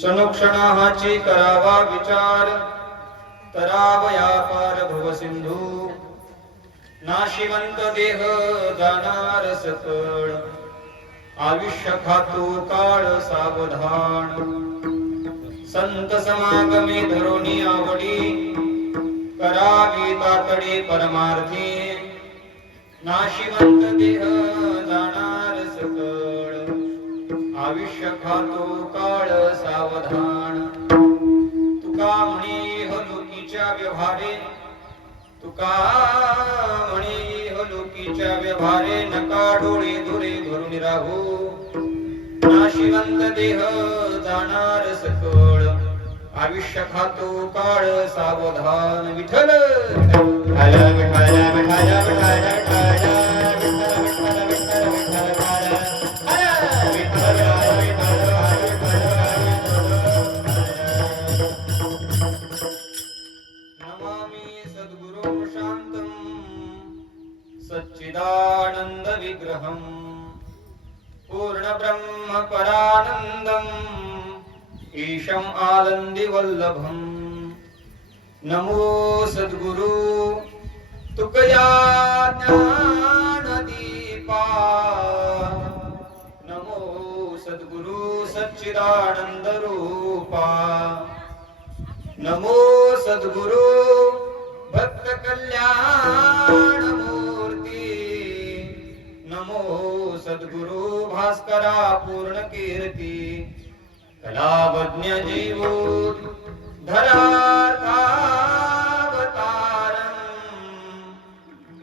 क्षणोक्षणाची करावा विचार, तरावया पार भव सिंधू. नाशिवंत देह जाणार सकळ, आयुष्य खातो काळ सावधान. संत समागमे धरोनी आवडी, करावी तातडी परमार्थी. नाशिवंत देह जाणार सकळ, आयुष्य खातो काळ सावधान. तुका म्हणे लोकीच्या व्यवहारे, तुका म्हणे लोकीच्या व्यवहारे. नका डोळे दुरे भरून राहू, नाशिवंत देह जाणार सकळ, आयुष्य खातो काळ सावधान. विठ्ठल विठ्ठल विठ्ठल विठ्ठल सच्चिदानंद विग्रहं पूर्ण ब्रह्म परानंदं ईशं आनंदी वल्लभं. नमो सद्गुरु तुकया ज्ञान दीपा, नमो सद्गुरु सच्चिदानंद रूपा. नमो सद्गुरु भक्त कल्याण मूर्ती, नमो सद्गुरु भास्करा पूर्ण कीर्ती. कलावज्ञ जीवो धरार्थावतारं,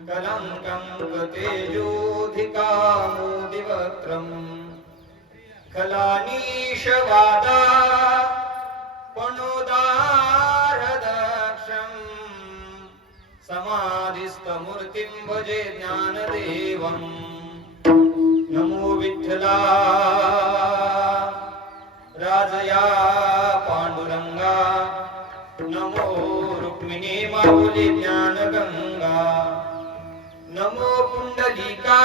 कलंकं तेजोधिकामोदिवक्त्रं. कलानीशवादा पणोदारदक्षं, समाधिस्थमूर्तिं भजे ज्ञानदेवं. नमो विठ्ठला राजया पांडुरंगा, नमो रुक्मिणी माऊली ज्ञानगंगा. नमो पुंडलिका,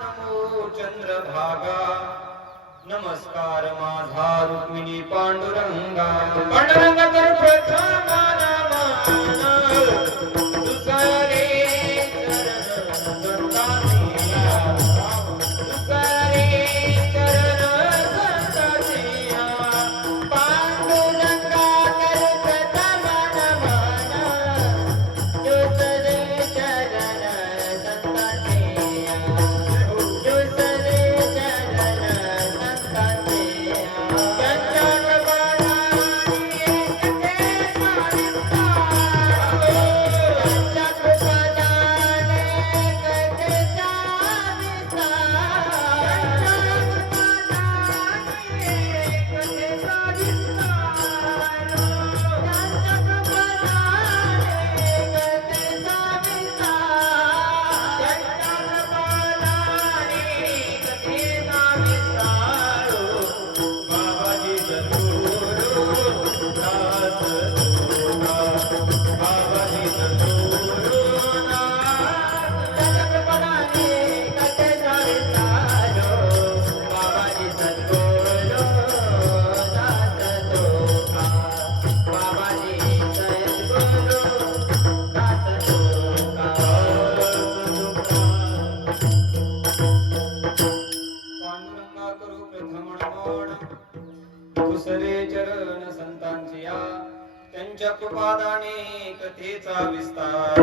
नमो चंद्रभागा. नमस्कार माझा रुक्मिणी पांडुरंगा. पांडुरंगा तर प्रथम त्यांच्या कृपादाने कथेचा विस्तार.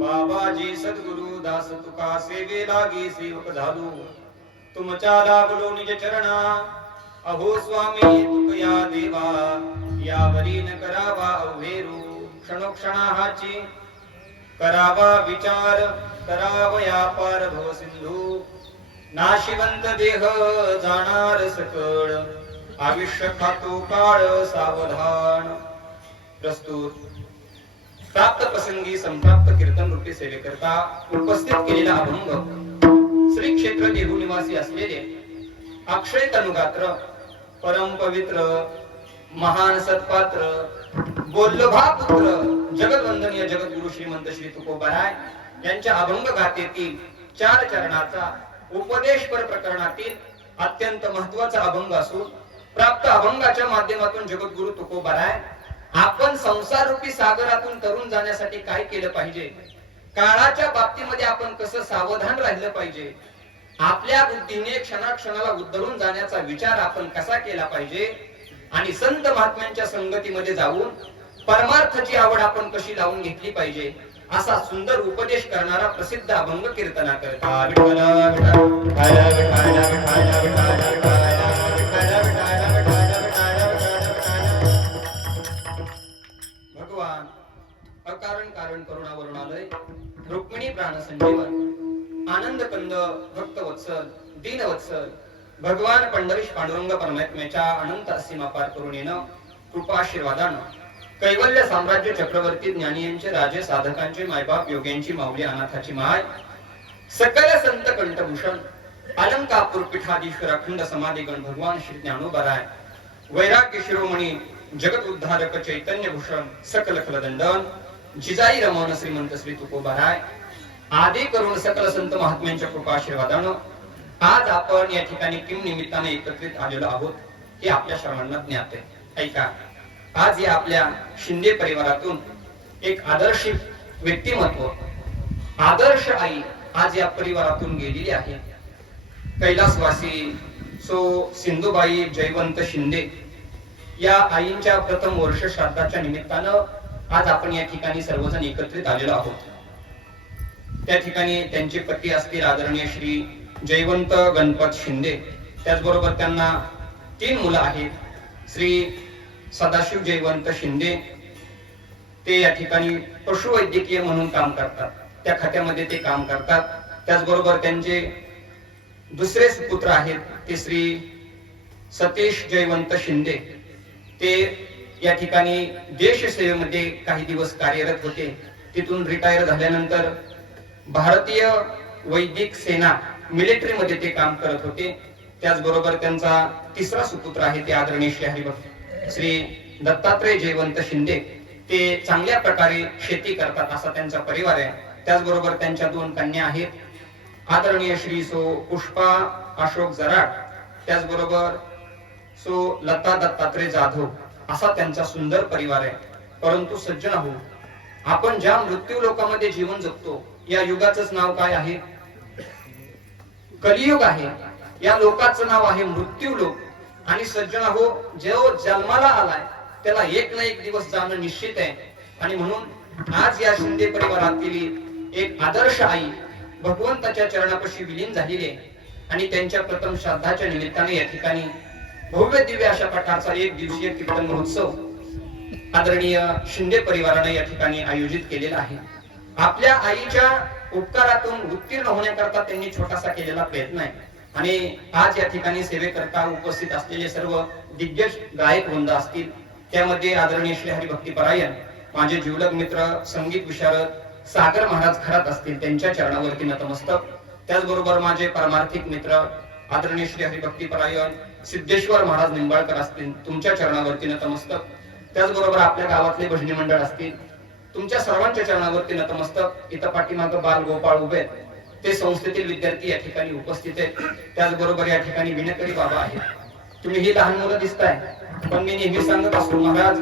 बाबाजी सद्गुरु दास तुका सेवे लागी सेवक झालो. तुमच्या लागलो निज चरणा, अहो स्वामी तुकया देवा. यावरी न करावा अवहेरू, क्षणोक्षणाची करावा विचार. करावया पार भव सिंधू. नाशिवंत देह जाणार सकळ, आयुष्य खातो काळ सावधान. प्रस्तुत प्राप्त प्रसंगी संप्राप्त कीर्तन रूपी सेवेकरता उपस्थित केलेला अभंग श्री क्षेत्र देहू निवासी असलेले अक्षय तनुगात्र परम पवित्र महान सत्पात्र बोल्लभा पुत्र जगद्वंदनीय जगद्गुरु श्रीमंत श्री तुकोबाराय यांच्या अभंग गाथेतील 4 चरणाचा उपदेशपर प्रकरणातील अत्यंत महत्वाचा अभंग असून प्राप्त अभंगाच्या माध्यमातून जगद्गुरु तुकोबाराय आपण संसार रूपी सागरातून तरुण जाण्यासाठी काय केलं पाहिजे, काळाच्या बाबतीमध्ये आपण कसं सावधान राहिलं पाहिजे, आपल्या बुद्धीने क्षणाक्षणाला उद्धरून जाण्याचा विचार आपण कसा केला पाहिजे आणि संत महात्म्यांच्या संगतीमध्ये जाऊन परमार्थाची आवड आपण कशी लावून घेतली पाहिजे, असा सुंदर उपदेश करणारा प्रसिद्ध अभंग कीर्तना करता भगवान अकारण कारण करुणावरुणालय रुक्मिणी प्राण संजीवन आनंद कंद भक्त वत्सल दीन वत्सल भगवान पंढरीश पांडुरंग परमात्म्याच्या अनंत असीमा पार करुणेनं कृपाशीर्वादानं कैवल्य साम्राज्य चक्रवर्ती ज्ञानीयांचे राजे साधकांचे मायबाप योग्यांची माऊली अनाथाची माय सकल संत कंठभूषण अलंकापूर पीठाधीश्वर अखंड समाधिगण भगवान श्री ज्ञानोबराय वैराग्य शिरोमणी जगत उद्धारक चैतन्य भूषण सकल खलदंडन जिजाई रमण श्रीमंत श्री तुकोबाराय आदी करून सकल संत महात्म्यांच्या कृपाशीर्वादानं आज आपण या ठिकाणी किम निमित्ताने एकत्रित आलेलो आहोत हे आपल्या सर्वांना ज्ञात आहे. ऐका, आज या आपल्या शिंदे परिवारातून एक आदर्श व्यक्तिमत्व, आदर्श आई आज या परिवारातून गेलेली आहे. कैलासवासी सो सिंधुबाई जयवंत शिंदे या आईंच्या प्रथम वर्ष श्राद्धाच्या निमित्तानं आज आपण या ठिकाणी सर्वजण एकत्रित आलेलो आहोत. त्या ठिकाणी त्यांचे पती असतील आदरणीय श्री जयवंत गणपत शिंदे, त्याचबरोबर त्यांना 3 मुलं आहेत. श्री सदाशिव जयवंत शिंदे ते या ठिकाणी पशुवैद्यकीय म्हणून काम करतात, त्या खात्यामध्ये ते काम करतात. त्याचबरोबर त्यांचे दुसरे सुपुत्र आहेत ते श्री सतीश जयवंत शिंदे, ते या ठिकाणी देश सेवेमध्ये काही दिवस कार्यरत होते. तिथून रिटायर झाल्यानंतर भारतीय वैदिक सेना मिलिटरी मध्ये ते काम करत होते. त्याचबरोबर त्यांचा तिसरा सुपुत्र आहे ते आदरणीय श्री हरिभक्त श्री दत्तात्रय जयवंत शिंदे, ते चांगल्या प्रकारे शेती करतात असा त्यांचा परिवार आहे. त्याचबरोबर त्यांच्या 2 कन्या आहेत, आदरणीय श्री सो पुष्पा अशोक जराड, त्याचबरोबर सो लता दत्तात्रय जाधव असा त्यांचा सुंदर परिवार आहे. परंतु सज्जन हो, आपण ज्या मृत्यू लोकामध्ये जीवन जगतो या युगाचंच नाव काय आहे? कलियुग आहे. या लोकाचं नाव आहे मृत्यू लोक. आणि सज्जन हो, जो जन्माला आलाय त्याला एक ना एक दिवस जाणं निश्चित आहे. आणि म्हणून आज या शिंदे परिवारातील एक आदर्श आई भगवंताच्या चरणापाशी विलीन झालेली आहे. आणि त्यांच्या प्रथम श्राद्धाच्या निमित्ताने या ठिकाणी भव्य दिव्य अशा प्रकारचा 1 दिवसीय कीर्तन महोत्सव आदरणीय शिंदे परिवाराने या ठिकाणी आयोजित केलेला आहे. आपल्या आईच्या उपकारातून उत्तीर्ण होण्याकरता त्यांनी छोटासा केलेला प्रयत्न आहे. आणि आज या ठिकाणी सेवेकरता उपस्थित असलेले सर्व दिग्गज गायक वृंद असतील, त्यामध्ये आदरणीय श्री हरिभक्ती परायण माझे जीवलग मित्र संगीत विशारद सागर महाराज खरात असतील, त्यांच्या चरणावरती नतमस्तक. त्याचबरोबर माझे परमार्थिक मित्र आदरणीय श्री हरिभक्ती परायण सिद्धेश्वर महाराज निंबाळकर असतील, तुमच्या चरणावरती नतमस्तक. त्याचबरोबर आपल्या गावातले भजनी मंडळ असतील, तुमच्या सर्वांच्या चरणावरती नतमस्तक. इथं पाठीमागं बाल गोपाळ उभे, ते संस्थेतील विद्यार्थी या ठिकाणी उपस्थित आहेत. त्याचबरोबर या ठिकाणी विनकरी बाबा आहेत. तुम्ही ही लहान मुलं दिसताय, पण मी नेहमी सांगत असतो महाराज,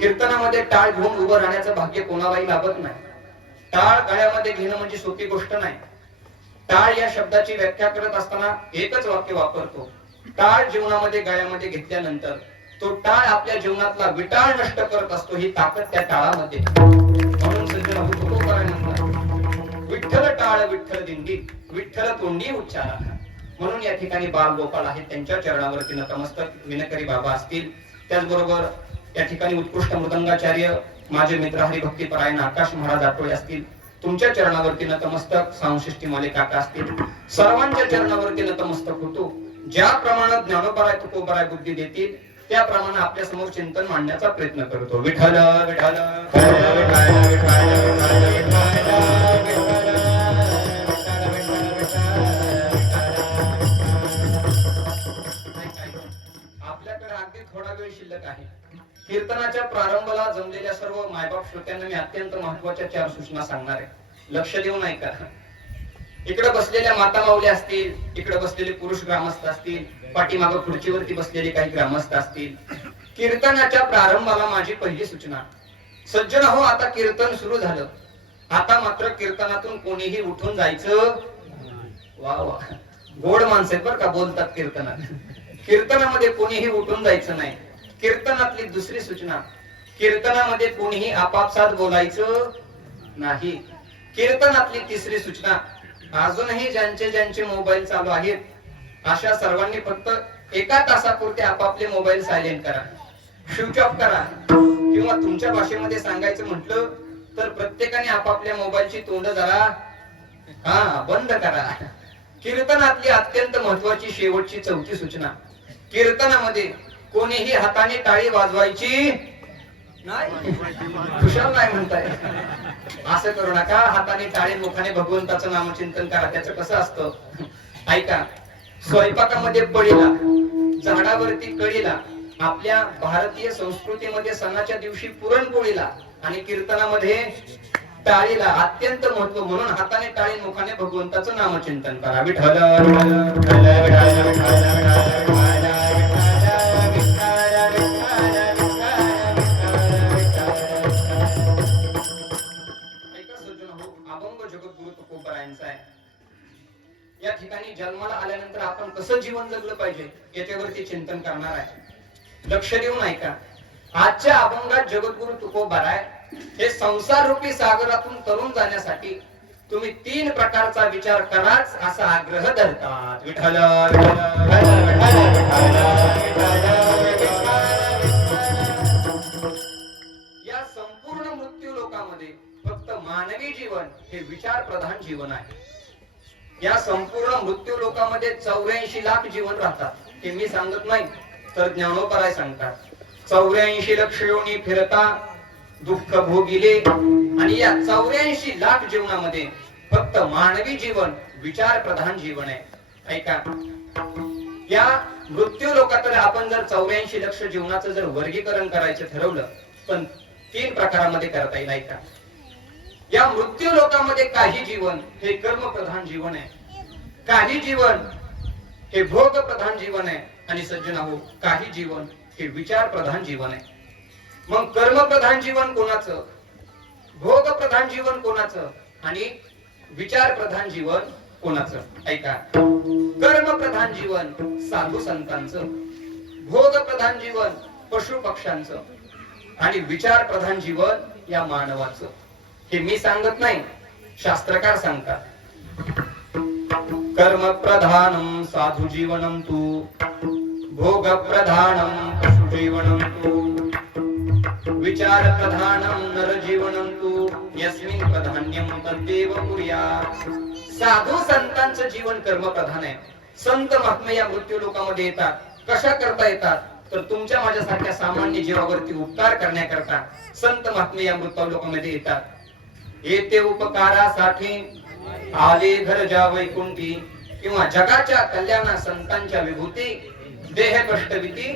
कीर्तनामध्ये टाळ घेऊन उभं राहण्याचं भाग्य कोणालाही लाभत नाही. टाळ गळ्यामध्ये घेणं म्हणजे सोपी गोष्ट नाही. टाळ या शब्दाची व्याख्या करत असताना एकच वाक्य वापरतो, टाळ जीवनामध्ये गळ्यामध्ये घेतल्यानंतर तो टाळ आपल्या जीवनातला विटाळ नष्ट करत असतो, ही ताकद त्या टाळामध्ये. म्हणून सज्जन विठ्ठल टाळ विठ्ठल दिंडी विठ्ठल तोंडी उच्चारा. म्हणून या ठिकाणी बाल गोपाळ आहेत, त्यांच्या चरणावरती नतमस्तक. विनकरी बाबा असतील, त्याचबरोबर या ठिकाणी उत्कृष्ट मृदंगाचार्य माझे मित्र हरिभक्ती परायण आकाश महाराज आठवळे असतील, तुमच्या चरणावरती नतमस्तक. सांशिष्टी माले काका असतील, सर्वांच्या चरणावरती नतमस्तक होतो. ज्या प्रमाणात ज्ञानोबराय तुकोबराय बुद्धी देतील त्याप्रमाणे आपल्या समोर चिंतन मांडण्याचा प्रयत्न करतो. विठ्ठल विठ्ठल आपल्याकडे अगदी थोडा वेळ शिल्लक आहे. कीर्तनाच्या प्रारंभाला जमलेल्या सर्व मायबाप श्रोत्यांना मी अत्यंत महत्वाच्या 4 सूचना सांगणार आहे. लक्ष देऊन ऐका. इकडे बसलेल्या माता माऊल्या असतील, इकडे बसलेले पुरुष ग्रामस्थ असतील, पाठीमागं खुर्चीवरती बसलेले काही ग्रामस्थ असतील. कीर्तनाच्या प्रारंभाला माझी पहिली सूचना, सज्जन हो, आता कीर्तन सुरू झालं. आता मात्र कीर्तनातून कोणीही उठून जायचं. वा वा, गोड माणसे बर का बोलतात कीर्तनात. कीर्तनामध्ये कोणीही उठून जायचं नाही. कीर्तनातली दुसरी सूचना, कीर्तनामध्ये कोणीही आपापसात बोलायचं नाही. कीर्तनातली तिसरी सूचना, अजूनही ज्यांचे ज्यांचे मोबाईल चालू आहेत अशा सर्वांनी फक्त एका तासापुरते आपापले मोबाईल सायलेंट करा, स्विच ऑफ करा, किंवा तुमच्या भाषेमध्ये सांगायचं म्हटलं तर प्रत्येकाने आपापल्या मोबाईलची तोंड जरा बंद करा. कीर्तनातली अत्यंत महत्वाची शेवटची चौथी सूचना, कीर्तनामध्ये कोणीही हाताने टाळी वाजवायची नाही. खुशाल नाही म्हणताय, असं करू नका. हाताने टाळी, मुखाने भगवंताचं नामचिंतन करा. त्याचं कसं असतं ऐका. स्वयंपाकामध्ये पळीला, झाडावरती कळीला, आपल्या भारतीय संस्कृतीमध्ये सणाच्या दिवशी पुरणपोळीला, आणि कीर्तनामध्ये टाळीला अत्यंत महत्व. म्हणून हाताने टाळी, मुखाने भगवंताचं नामचिंतन करा. विठ्ठल या ठिकाणी जन्माला आल्यानंतर आपण कसं जीवन जगलं पाहिजे याच्यावरती चिंतन करणार आहे. लक्ष देऊन ऐका. आजच्या अभंगात जगद्गुरु तुकोबाराय हे संसार रूपी सागरातून तरुण जाण्यासाठी तुम्ही 3 प्रकारचा विचार कराच असा आग्रह धरतात. विठ्ठल या संपूर्ण मृत्यू लोकामध्ये फक्त मानवी जीवन हे विचार प्रधान जीवन आहे. या संपूर्ण मृत्यू लोकामध्ये 84 लाख जीवन राहतात. हे मी सांगत नाही, तर ज्ञानोबराय सांगतात. 84 लक्ष योनी फिरता दुःख भोगिले, आणि या 84 लाख जीवनामध्ये फक्त मानवी जीवन विचार प्रधान जीवन आहे. ऐका, या मृत्यू लोकात आपण जर 84 लक्ष जीवनाचं जर वर्गीकरण करायचं ठरवलं पण 3 प्रकारामध्ये करता येईल. ऐका, या मृत्यू लोकामध्ये काही जीवन हे कर्म प्रधान जीवन आहे, काही जीवन हे भोग प्रधान जीवन आहे, आणि सज्जनाहो काही जीवन हे विचार प्रधान जीवन आहे. मग कर्म प्रधान जीवन कोणाचं, भोग प्रधान जीवन कोणाचं, आणि विचार प्रधान जीवन कोणाचं? ऐका, कर्म प्रधान जीवन साधू संतांचं, भोग प्रधान जीवन पशु पक्ष्यांचं, आणि विचार प्रधान जीवन या मानवाचं. हे मी सांगत नाही, शास्त्रकार सांगतात. कर्म प्रधानम साधु जीवनम तू, भोग प्रधानम पशु जीवनम तू, विचार प्रधानम नर जीवनम तू, यस्मिन् प्रधान्यम तद्देव कुर्यात्. साधू संतांचं जीवन कर्म प्रधान आहे. संत महात्मे या मृत्यू लोकामध्ये येतात. कशा करता येतात? तर तुमच्या माझ्यासारख्या सामान्य जीवावरती उपकार करण्याकरता संत महात्मे या मृत्यू लोकामध्ये येतात. येते उपकारासाठी आले घर जा वैकुंठी, किंवा जगाच्या कल्याणा संतांच्या विभूती, देह कष्टविती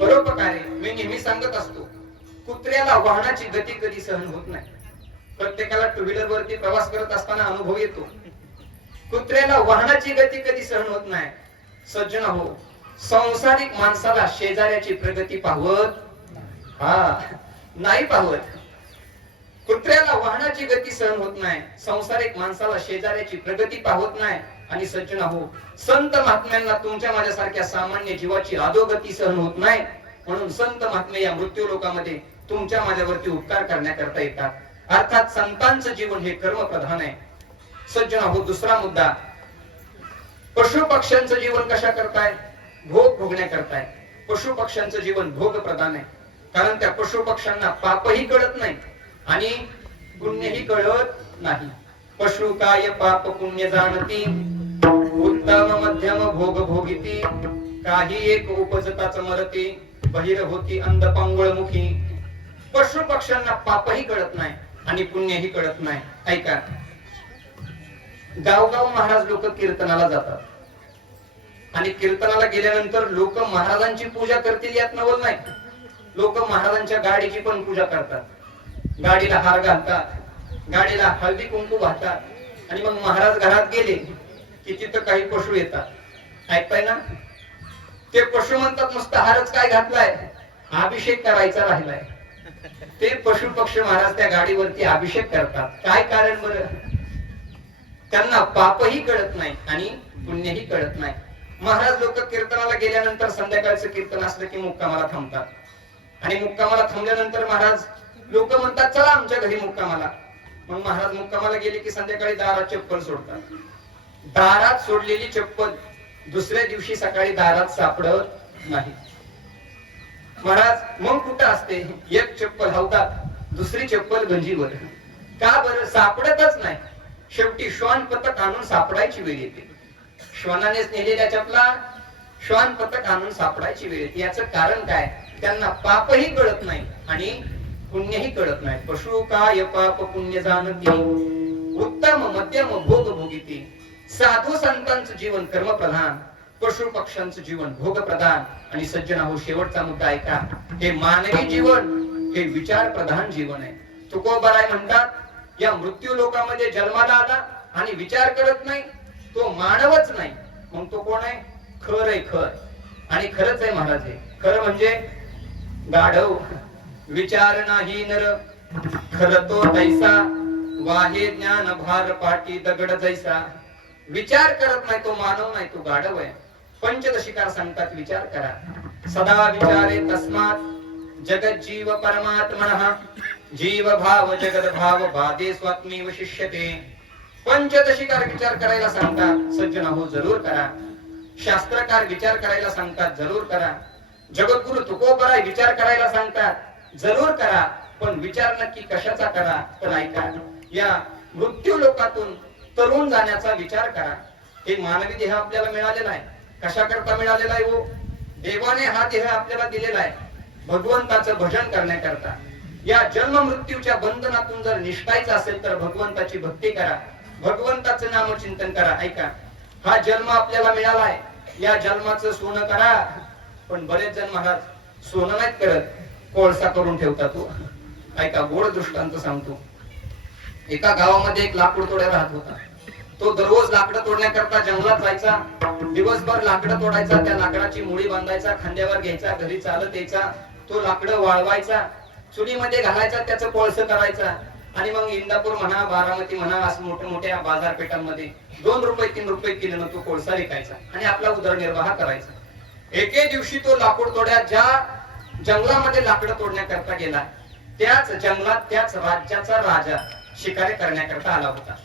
परोपकारी. मी नेहमी सांगत असतो, कुत्र्याला वाहनाची गती कधी सहन होत नाही. प्रत्येकाला टू व्हीलर वरती प्रवास करत असताना अनुभव येतो. कुत्र्याला वाहनाची गती कधी सहन होत नाही. सज्जन हो, संसारिक माणसाला शेजाऱ्याची प्रगती पाहवत नाही पाहवत. कुत्र्याला वाहनाची गती सहन होत नाही, संसारिक माणसाला शेजाऱ्याची प्रगती पाहत नाही. आणि सज्जन हो, संत महात्म्यांना तुमच्या माझ्यासारख्या सामान्य जीवाची अधोगती सहन होत नाही. म्हणून संत महात्मे या मृत्यू लोकामध्ये तुमच्या माझ्यावरती उपकार करण्याकरता येतात. अर्थात संतांचं जीवन हे कर्म प्रधान आहे. सज्जन हो, दुसरा मुद्दा, पशु पक्ष्यांचं जीवन कशा करताय? भोग भोगण्याकरताय. पशु पक्ष्यांचं जीवन भोग प्रधान आहे. कारण त्या पशु पक्ष्यांना पापही कळत नाही आणि पुण्यही कळत नाही. पशु काय पाप पुण्य जाणती, उत्तम मध्यम भोग भोगिती, काही एक उपजताच मरती, बहिर होती अंध पांगुळ मुखी. पशु पक्ष्यांना पापही कळत नाही आणि पुण्यही कळत नाही. ऐका, गावगाव महाराज लोक कीर्तनाला जातात, आणि कीर्तनाला गेल्यानंतर लोक महाराजांची पूजा करतील यात नवल नाही. लोक महाराजांच्या गाडीची पण पूजा करतात. गाडीला हार घालतात, गाडीला हळदी कुंकू वाहतात, आणि मग महाराज घरात गेले की तिथं काही पशु येतात, ऐकताय ना? ते पशु म्हणतात नुसतं हारच काय घातलाय, अभिषेक करायचा राहिलाय. ते पशु पक्षी महाराज त्या गाडीवरती अभिषेक करतात. काय कारण बरं? त्यांना पापही कळत नाही आणि पुण्यही कळत नाही. महाराज लोक कीर्तनाला गेल्यानंतर संध्याकाळचं कीर्तन असलं की मुक्कामाला थांबतात. आणि मुक्कामाला थांबल्यानंतर महाराज लोक म्हणतात चला आमच्या घरी मुक्कामाला. मग महाराज मुक्कामाला गेले की संध्याकाळी दारात चप्पल सोडतात. दारात सोडलेली चप्पल दुसऱ्या दिवशी सकाळी दारात सापडत नाही. महाराज मग कुठं असते? एक चप्पल हौदात, दुसरी चप्पल गंजीवर. का बरं? सापडतच नाही. शेवटी श्वान पथक आणून सापडायची वेळ येते. श्वानानेच नेलेल्या चपला श्वान पथक आणून सापडायची वेळ येते. याचं कारण काय? त्यांना पापही कळत नाही आणि पुण्यही कळत नाही. पशु काय पाप पुण्य जाणती, उत्तम मध्यम भोग भोगिती. साधू संतांचं जीवन कर्मप्रधान, पशु पक्ष्यांचं जीवन भोग प्रधान. आणि सज्जना हो, शेवटचा मुद्दा ऐका. हे मानवी जीवन हे विचार प्रधान जीवन आहे. तुकोबाराय म्हणतात, या मृत्यू लोकामध्ये जन्माला आला आणि विचार करत नाही तो मानवच नाही. मग तो कोण आहे? खर आहे, खर. आणि खरंच आहे महाराज. हे खरं म्हणजे गाढव. विचार नाही नर खर तो तैसा, वाहे ज्ञान भार पाटी दगड जैसा. विचार करत नाही तो मानव नाही, तो गाढव आहे. पंचदशिकार सांगतात विचार करा. सदा विचारे तस्मात् जगत जीव परमात्मनः, जीव भाव जगत भाव बाधे स्वात्मीव शिष्यते. पंचदशिकार विचार करायला सांगतात. सज्जन हो, जरूर करा. शास्त्रकार विचार करायला सांगतात, जरूर करा. जगद्गुरु तुकोबाराय विचार करायला सांगतात, जरूर करा. पण विचार नक्की कशाचा करा? तर ऐका, या मृत्यू लोकातून तरुण जाण्याचा विचार करा. हे मानवी देह आपल्याला मिळालेला आहे. कशा करता मिळालेला आहे? हो, देवाने हा देह आपल्याला दिलेला आहे भगवंताचं भजन करण्याकरता. या जन्म मृत्यूच्या बंधनातून जर निष्ठायचं असेल तर भगवंताची भक्ती करा, भगवंताचं नामचिंतन करा. ऐका, हा जन्म आपल्याला मिळाला आहे, या जन्माचं सोनं करा. पण बरेच जण महाराज सोनं नाहीत करत, कोळसा करून ठेवतात. ऐका, गोड दृष्टांत सांगतो. एका गावामध्ये एक लाकूड तोड्या राहत होता. तो दररोज लाकडं तोडण्याकरता जंगलात जायचा. दिवसभर लाकडं तोडायचा, त्या लाकडाची मुळी बांधायचा, खांद्यावर घ्यायचा, घरी चालत यायचा. तो लाकडं वाळवायचा, चुलीमध्ये घालायचा, त्याचं कोळसं करायचा. आणि मग इंदापूर म्हणा, बारामती म्हणा, असं मोठ्या बाजारपेठांमध्ये 2 रुपये 3 रुपये किलोनं तो कोळसा विकायचा आणि आपला उदरनिर्वाह करायचा. एके दिवशी तो लाकूड तोड्या ज्या जंगलामध्ये लाकडं तोडण्याकरता गेला, त्याच जंगलात त्याच राज्याचा राजा शिकारी करण्याकरता आला होता.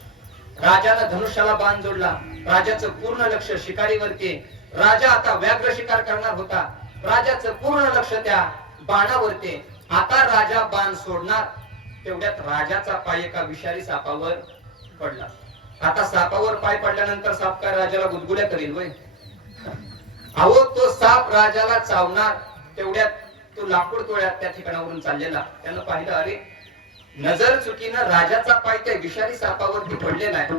राजाला धनुष्याला बाण जोडला. राजाचं पूर्ण लक्ष शिकारीवरती. राजा आता व्याघ्र शिकार करणार होता. राजाचं पूर्ण लक्ष त्या बाणावरती. आता राजा बाण सोडणार, तेवढ्यात राजाचा पाय एका विषारी सापावर पडला. आता सापावर पाय पडल्यानंतर साप काय राजाला गुदगुल्या करील होय? अहो, तो साप राजाला चावणार, तेवढ्यात तो लाकूड तोड्यात त्या ठिकाणावरून चाललेला. त्यानं पाहिलं, अरे नजर चुकीनं राजाचा पाय त्या विषारी सापावरती पडलेला आहे.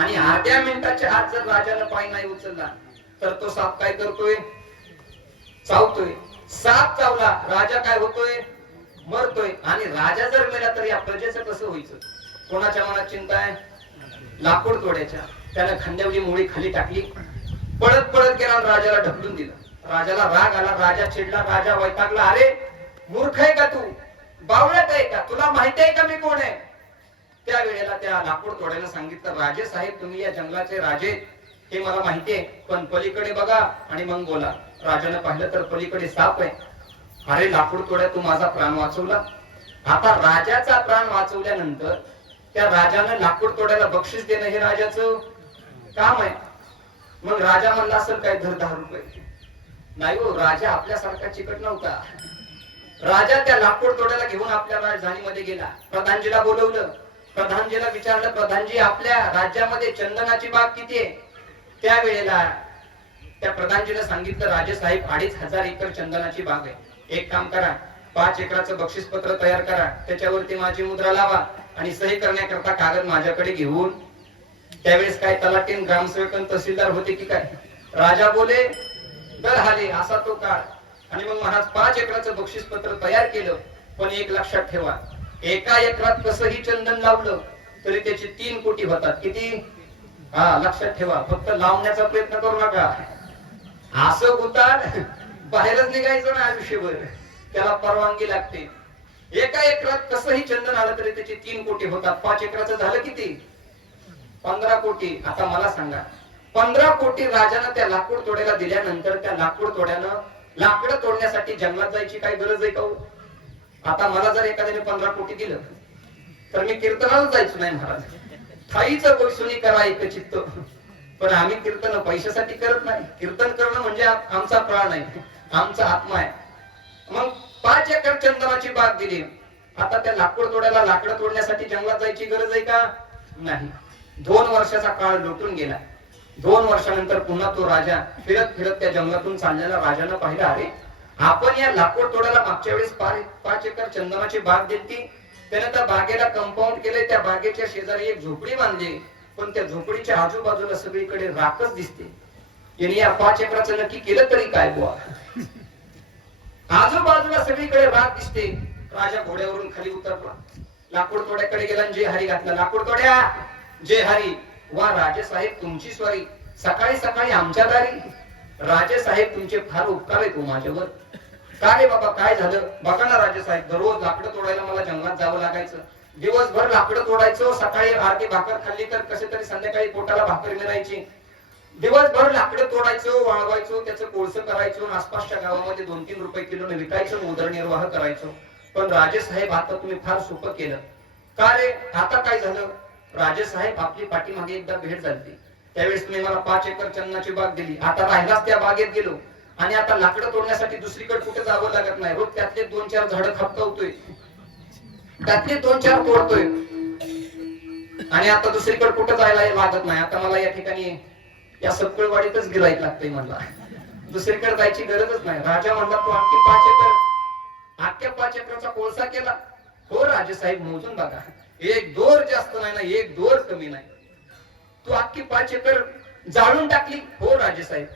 आणि अर्ध्या मिनिटाच्या आत जर राजानं पाय नाही उचलला तर तो साप काय करतोय? चावतोय. साप चावला, राजा काय होतोय? मरतोय. आणि राजा जर मेला तर या प्रजेचं कसं व्हायचं? कोणाच्या मनात चिंता आहे? लाकूड तोड्याच्या. त्यानं खांद्यावरी मुळी खाली टाकली, पळत पळत गेला, राजाला ढकलून दिलं. राजाला राग आला, राजा चिडला, राजा वैतागला. अरे मूर्ख आहे का तू? बावळट आहे का? तुला माहिती आहे का मी कोण आहे? त्या वेळेला त्या लाकूड तोड्याला सांगितलं, राजे साहेब, तुम्ही या जंगलाचे राजे, हे मला माहिती आहे, पण पलीकडे बघा आणि मग बोला. राजाने पाहिलं तर पलीकडे साप आहे. अरे लाकूड तोड्या, तू माझा प्राण वाचवला. आता राजाचा प्राण वाचवल्यानंतर त्या राजाने लाकूड तोड्याला बक्षीस देणं हे राजाचं काम आहे. मग राजा म्हणला असेल काय, धर 10 रुपये. नाही हो, राजा आपल्यासारखा चिकट नव्हता. राजा त्या लाकूड तोड्याला घेऊन आपल्या राजधानीमध्ये गेला. प्रधानजीला बोलवलं. प्रधानजीला विचारलं, प्रधानजी, आपल्या राज्यामध्ये चंदनाची बाग किती आहे? त्यावेळेला त्या प्रधानजीला सांगितलं, राजे साहेब, 2500 एकर चंदनाची बाग आहे. एक काम करा, 5 एकराचं बक्षीस पत्र तयार करा, त्याच्यावरती माझी मुद्रा लावा आणि सही करण्याकरता कागद माझ्याकडे घेऊन. त्यावेळेस काय तलाठी, ग्रामसेवक, तहसीलदार होते की काय? राजा बोले, दर हाले. असा तो काळ. आणि मग महाराज 5 एकराचं बक्षीस पत्र तयार केलं. पण एक लक्षात ठेवा, एका एकरात कसंही चंदन लावलं तरी त्याचे 3 कोटी होतात. किती? हा, लक्षात ठेवा. फक्त लावण्याचा प्रयत्न करू नका. असं होतात बाहेरच निघायचं ना आयुष्यभर. त्याला परवानगी लागते. एका एकरात कसंही चंदन आलं तरी त्याचे 3 कोटी होतात. 5 एकराचं झालं किती? 15 कोटी. आता मला सांगा, 15 कोटी राजानं त्या लाकूड तोड्याला दिल्यानंतर त्या लाकूड तोड्यानं लाकडं तोडण्यासाठी जंगलात जायची काय गरज आहे का हो? आता मला जर एखाद्याने 15 कोटी दिलं तर मी कीर्तनाला जायचो नाही महाराज. थाईचं गोष्टी करा एक चित्त. पण आम्ही कीर्तन पैशासाठी करत नाही. कीर्तन करणं म्हणजे आमचा प्राण आहे, आमचा आत्मा आहे. मग 5 एकर चंदनाची बाग दिली. आता त्या लाकूड तोड्याला लाकडं तोडण्यासाठी जंगलात जायची गरज आहे का? नाही. 2 वर्षाचा काळ लोटून गेला. 2 वर्षानंतर पुन्हा तो राजा फिरत फिरत त्या जंगलातून चाललेला राजानं पाहिलं, अरे आपण या लाकूड तोड्याला मागच्या वेळेस 5 एकर चंदनाची बाग दिली. त्याने त्या बागेला कंपाऊंड केले. त्या बागेच्या शेजारी एक झोपडी बांधली. पण त्या झोपडीच्या आजूबाजूला सगळीकडे राखच दिसते. यांनी या 5 एकराचं नक्की केलं तरी काय बुवा? आजूबाजूला सगळीकडे राख दिसते. राजा घोड्यावरून खाली उतरला. लाकूड तोड्याकडे गेला. जे हरी घातला. लाकूड तोड्या, जे हरी. वा राजे साहेब, तुमची स्वारी. सकाळी सकाळी आमच्या दारी. राजे साहेब, तुमचे फार उपकार आहेत माझ्यावर. काय बाबा, काय झालं? बघा ना राजे साहेब, दररोज लाकडं तोडायला मला जंगलात जावं लागायचं. दिवसभर लाकडं तोडायचो. सकाळी आरती भाकर खाल्ली तर कसे तरी संध्याकाळी पोटाला भाकर मिळायची. दिवसभर लाकडं तोडायचो, वाळवायचो, त्याचं कोळसं करायचो. आसपासच्या गावामध्ये 2-3 रुपये किलोने विकायचो, उदरनिर्वाह करायचो. पण राजे साहेब, आता तुम्ही फार सोपं केलं. का रे? आता काय झालं? राजे साहेब, आपली पाठीमागे एकदा भेट झाली. त्यावेळेस तुम्ही मला 5 एकर चंदनाची बाग दिली. आता राहिलाच त्या बागेत गेलो आणि आता लाकडं तोडण्यासाठी दुसरीकडे कुठे जावं लागत नाही. रोज त्यातले 2-4 झाडं खपकवतोय, त्यातले 2-4 तोडतोय आणि आता दुसरीकडे कुठे जायला लागत नाही. आता मला या ठिकाणी या सपकळवाडीतच गिरायक लागतंय म्हणला. दुसरीकडे जायची गरजच नाही. राजा म्हणला, तू अख्ख्या 5 एकराचा कोळसा केला? हो राजे साहेब, मोजून बघा. एक दोर जास्त नाही ना, एक दोर कमी नाही. तू अख्खी 5 एकर जाळून टाकली? हो राजे साहेब.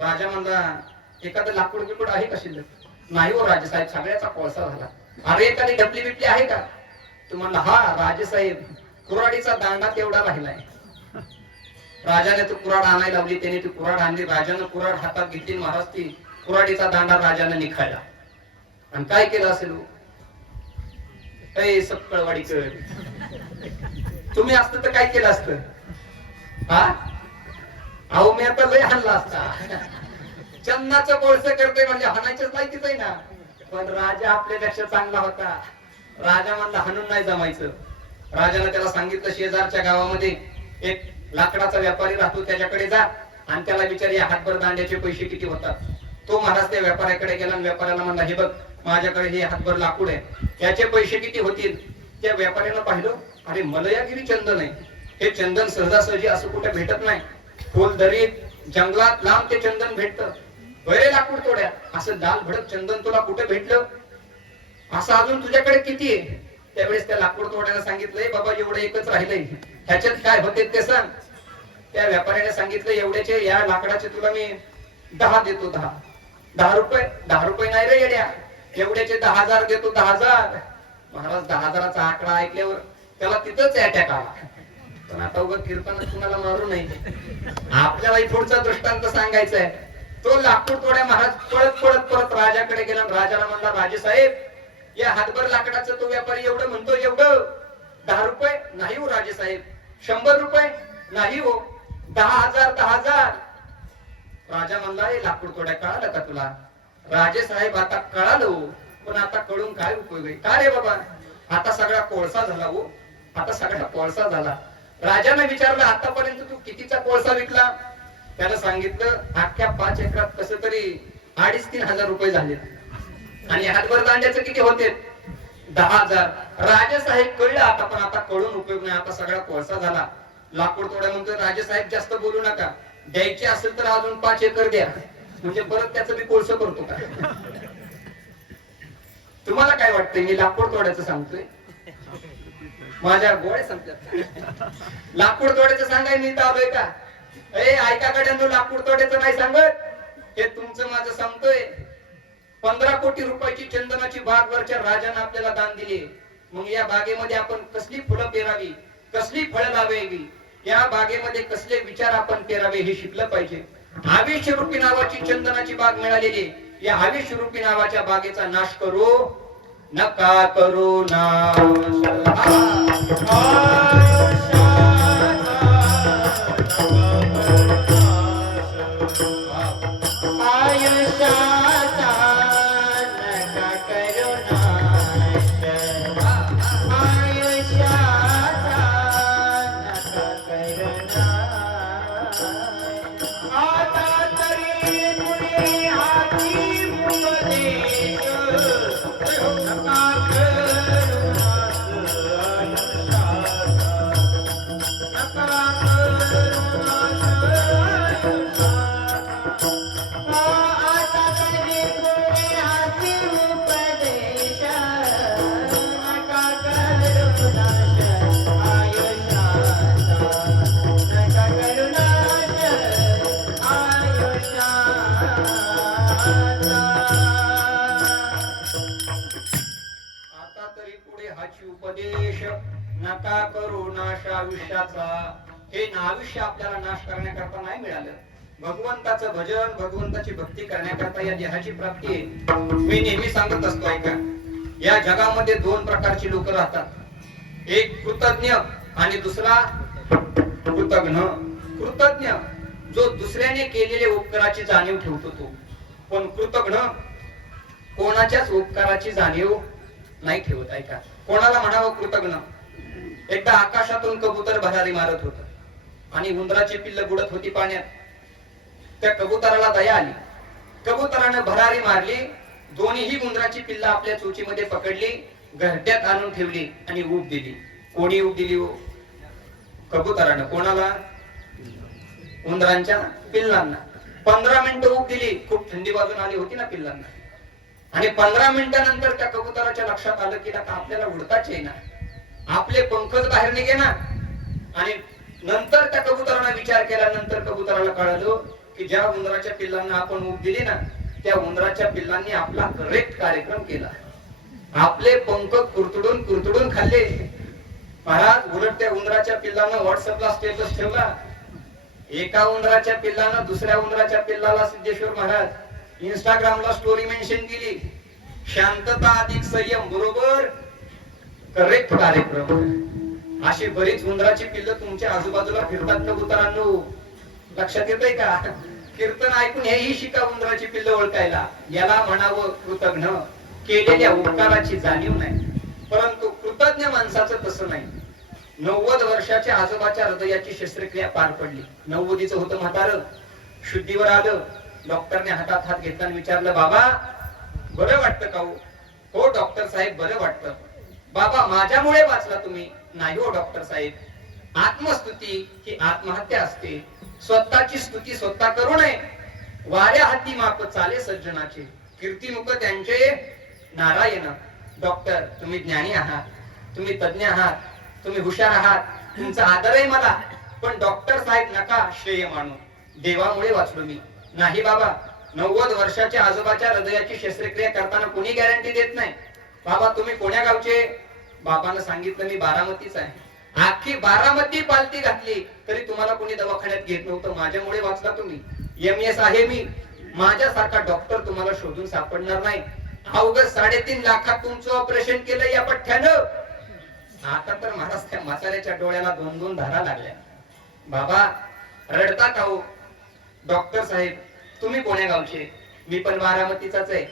राजा म्हणला, एखादं लाकूड बिकूड आहे का शिल्लक? नाही हो राजे साहेब, सगळ्याचा कोळसा झाला. अरे एखादी डबली बिपली आहे का? तू म्हणला, हा राजे साहेब, कुऱ्हाडीचा दांडा तेवढा राहिलाय. राजाने तो कुऱ्हाड आणायला लावली. त्याने ती कुऱ्हाड आणली. राजानं कुऱ्हाड हातात घेतली. महाराज ती कुऱ्हाडीचा दांडा राजानं निखाळला. आणि काय केलं असेल? ए सपकळवाडीकर, तुम्ही असतं तर काय केलं असतं? हा, अहो मी आता लय हाणला असता. चंदनाचं कोळसं करतोय म्हणजे हाणायचंच लायकीच आहे ना. पण राजा आपल्यापेक्षा चांगला होता. राजा म्हणला, हाणून नाही जमायचं. राजाने त्याला सांगितलं, शेजारच्या गावामध्ये एक लाकडाचा व्यापारी राहतो, त्याच्याकडे जा आणि त्याला विचार, या हातभर दांड्याचे पैसे किती होतात. तो महाराज त्या व्यापाऱ्याकडे गेला आणि व्यापाऱ्याला म्हणला, हे बघ, माझ्याकडे हे हातभर लाकूड आहे, याचे पैसे किती होतील? त्या व्यापाऱ्यानं पाहिलं, अरे मलयागिरी चंदन आहे. हे चंदन सहजासहजी असं कुठे भेटत नाही. खोल दरीत जंगलात लांब ते चंदन भेटतं. बरे लाकूड तोड्या, असं लाल भडक चंदन तुला कुठे भेटलं? असं अजून तुझ्याकडे किती आहे? त्यावेळेस त्या लाकूड तोड्याला सांगितलंय, बाबा एवढं एकच राहिलंय, ह्याच्यात काय होते ते सांग. त्या व्यापाऱ्याने सांगितलं, एवढ्याचे, या लाकडाचे तुला मी 10 देतो. 10 रुपये? 10 रुपये नाही रे येड्या, एवढ्याचे 10,000 देतो. 10,000? महाराज 10,000चा आकडा ऐकल्यावर त्याला तिथंच अटॅक आला. पण आता उगा कीर्तनात कुणाला मारू नये, आपल्याला पुढचा दृष्टांत सांगायचा आहे. तो लाकूड तोड्या महाराज पळत पळत परत राजाकडे गेला. राजाला म्हणला, राजे साहेब, या हातभर लाकडाचं तो व्यापारी एवढं म्हणतो, एवढं? 10 रुपये? नाही हो राजे साहेब. 100 रुपये? नाही हो. 10,000? 10,000? राजा म्हणला, हे लाकूड तोड्या कळालं का तुला? राजे साहेब, आता कळालं, पण आता कळून काय उपयोग आहे? का रे बाबा? आता सगळा कोळसा झाला हो, आता सगळा कोळसा झाला. राजाने विचारलं, आतापर्यंत तू कितीचा कोळसा विकला? त्यानं सांगितलं, अख्ख्या 5 एकरात कसं तरी 2,500-3 हजार रुपये झाले. आणि हातभर दांड्याचं किती होते? 10,000. राजे साहेब, कळलं आता, पण आता कळून उपयोग नाही, आता सगळा कोळसा झाला. लाकूड तोड्या म्हणतोय, राजे साहेब जास्त बोलू नका, द्यायचे असेल तर अजून 5 एकर द्या, म्हणजे परत त्याचं मी कोळसं करतो का? तुम्हाला काय वाटतंय, मी लाकूड तोड्याचं सांगतोय? माझ्या गोळे सांगतात. लाकूड तोड्याचं सांगाय मी आलोय का? ऐका गड्यांनो, लाकूड तोड्याचं नाही सांगत, हे तुमचं माझं सांगतोय. 15 कोटी रुपयाची चंदनाची बाग वरच्या राजाने आपल्याला दान दिली. मग या बागेमध्ये आपण कसली फुलं पेरावी, कसली फळं लावावी, या बागेमध्ये कसले विचार आपण पेरावे हे शिकलं पाहिजे. आयुष्य रूपी नावाची चंदनाची बाग मिळालेली, या आयुष्य रूपी नावाच्या बागेचा नाश करू नका, करू नाश. उपदेश नका करू नाश आयुष्याचा. हे आयुष्य आपल्याला नाश करण्याकरता नाही मिळालं. भगवंताचं भजन, भगवंताची भक्ती करण्याकरता या देहाची प्राप्ती आहे. मी नेहमी सांगत असतो ऐका, या जगामध्ये दोन प्रकारची लोक राहतात. एक कृतज्ञ आणि दुसरा कृतघ्न. कृतज्ञ जो दुसऱ्याने केलेले उपकाराची जाणीव ठेवतो तो, पण कृतघ्न कोणाच्याच उपकाराची जाणीव नाही ठेवत. ऐका, कोणाला म्हणावं कृतज्ञ? एकदा आकाशातून कबूतर भरारी मारत होत आणि उंदराची पिल्ल बुडत होती पाण्यात. त्या कबुतराला दया आली. कबुतरानं भरारी मारली, दोन्हीही उंदराची पिल्ल आपल्या चोचीमध्ये पकडली, घरट्यात आणून ठेवली आणि ऊब दिली. कोणी ऊब दिली हो? कबुतरानं. कोणाला? उंदरांच्या पिल्लांना. 15 मिनिटं ऊब दिली. खूप थंडी वाजून आली होती ना पिल्लांना. आणि 15 मिनिटानंतर त्या कबुतराच्या लक्षात आलं की आपल्याला उडताच येईना, आपले पंखच बाहेर निघे ना. आणि नंतर त्या कबुतराने विचार केल्यानंतर कबुतराला कळलं की ज्या उंदराच्या पिल्लांना आपण ऊब दिली ना, त्या उंदराच्या पिल्लांनी आपला करेक्ट कार्यक्रम केला. आपले पंख कुरतडून कुरतडून खाल्ले. महाराज, उलट त्या उंदराच्या पिल्लानं व्हॉट्सअपला स्टेटस ठेवला. एका उंदराच्या पिल्लानं दुसऱ्या उंदराच्या पिल्लाला, सिद्धेश्वर महाराज, इंस्टाग्रामला स्टोरी मेन्शन केली. शांतता अधिक संयम बरोबर करेक्ट कार्यक्रम. अशी बरीच उंदराची पिल्ल तुमच्या आजूबाजूला फिरतात कबुतरांनो. लक्षात येतंय का? कीर्तन ऐकून हेही शिका उंदराची पिल्ल ओळखायला. याला म्हणावं कृतज्ञ. केलेल्या उपकाराची जाणीव नाही. परंतु कृतज्ञ माणसाचं तसं नाही. 90 वर्षाच्या आजोबाच्या हृदयाची शस्त्रक्रिया पार पडली. 90चं होतं म्हातारं. शुद्धीवर आलं. डॉक्टरने हातात हात घेतला आणि विचारलं, बाबा बरं वाटतं का? हो डॉक्टर साहेब, बरं वाटतं. बाबा, माझ्यामुळे वाचला तुम्ही? नाही हो डॉक्टर साहेब. आत्मस्तुती ही आत्महत्या असते. स्वतःची स्तुती स्वतः करू नये. वाऱ्या हाती माप चाले सज्जनाचे, कीर्तिमुख त्यांचे नारायण. डॉक्टर, तुम्ही ज्ञानी आहात, तुम्ही तज्ञ आहात, तुम्ही हुशार आहात, तुमचा आदर आहे मला, पण डॉक्टर साहेब नका श्रेय मानू. देवामुळे वाचलो मी. नाही बाबा, 90 वर्षाच्या आजोबाच्या हृदयाची शस्त्रक्रिया करताना कोणी गॅरंटी देत नाही. बाबा, तुम्ही कोण्या गावचे? बाबांना सांगितलं मी बारामतीच आहे. अख्खी बारामती पालती घातली तरी तुम्हाला कोणी दवाखान्यात घेत नव्हतं. माझ्यामुळे वाचला तुम्ही. MS आहे मी. माझ्यासारखा डॉक्टर तुम्हाला शोधून सापडणार नाही. अवघं 3.5 लाखात तुमचं ऑपरेशन केलं या पठ्ठ्यानं. आता तर महाराज त्या म्हाताऱ्याच्या डोळ्याला 2-2 धारा लागल्या. बाबा, रडता का हो? डॉक्टर साहेब, तुम्ही कोण्या गावचे? मी पण बारामतीचाच आहे.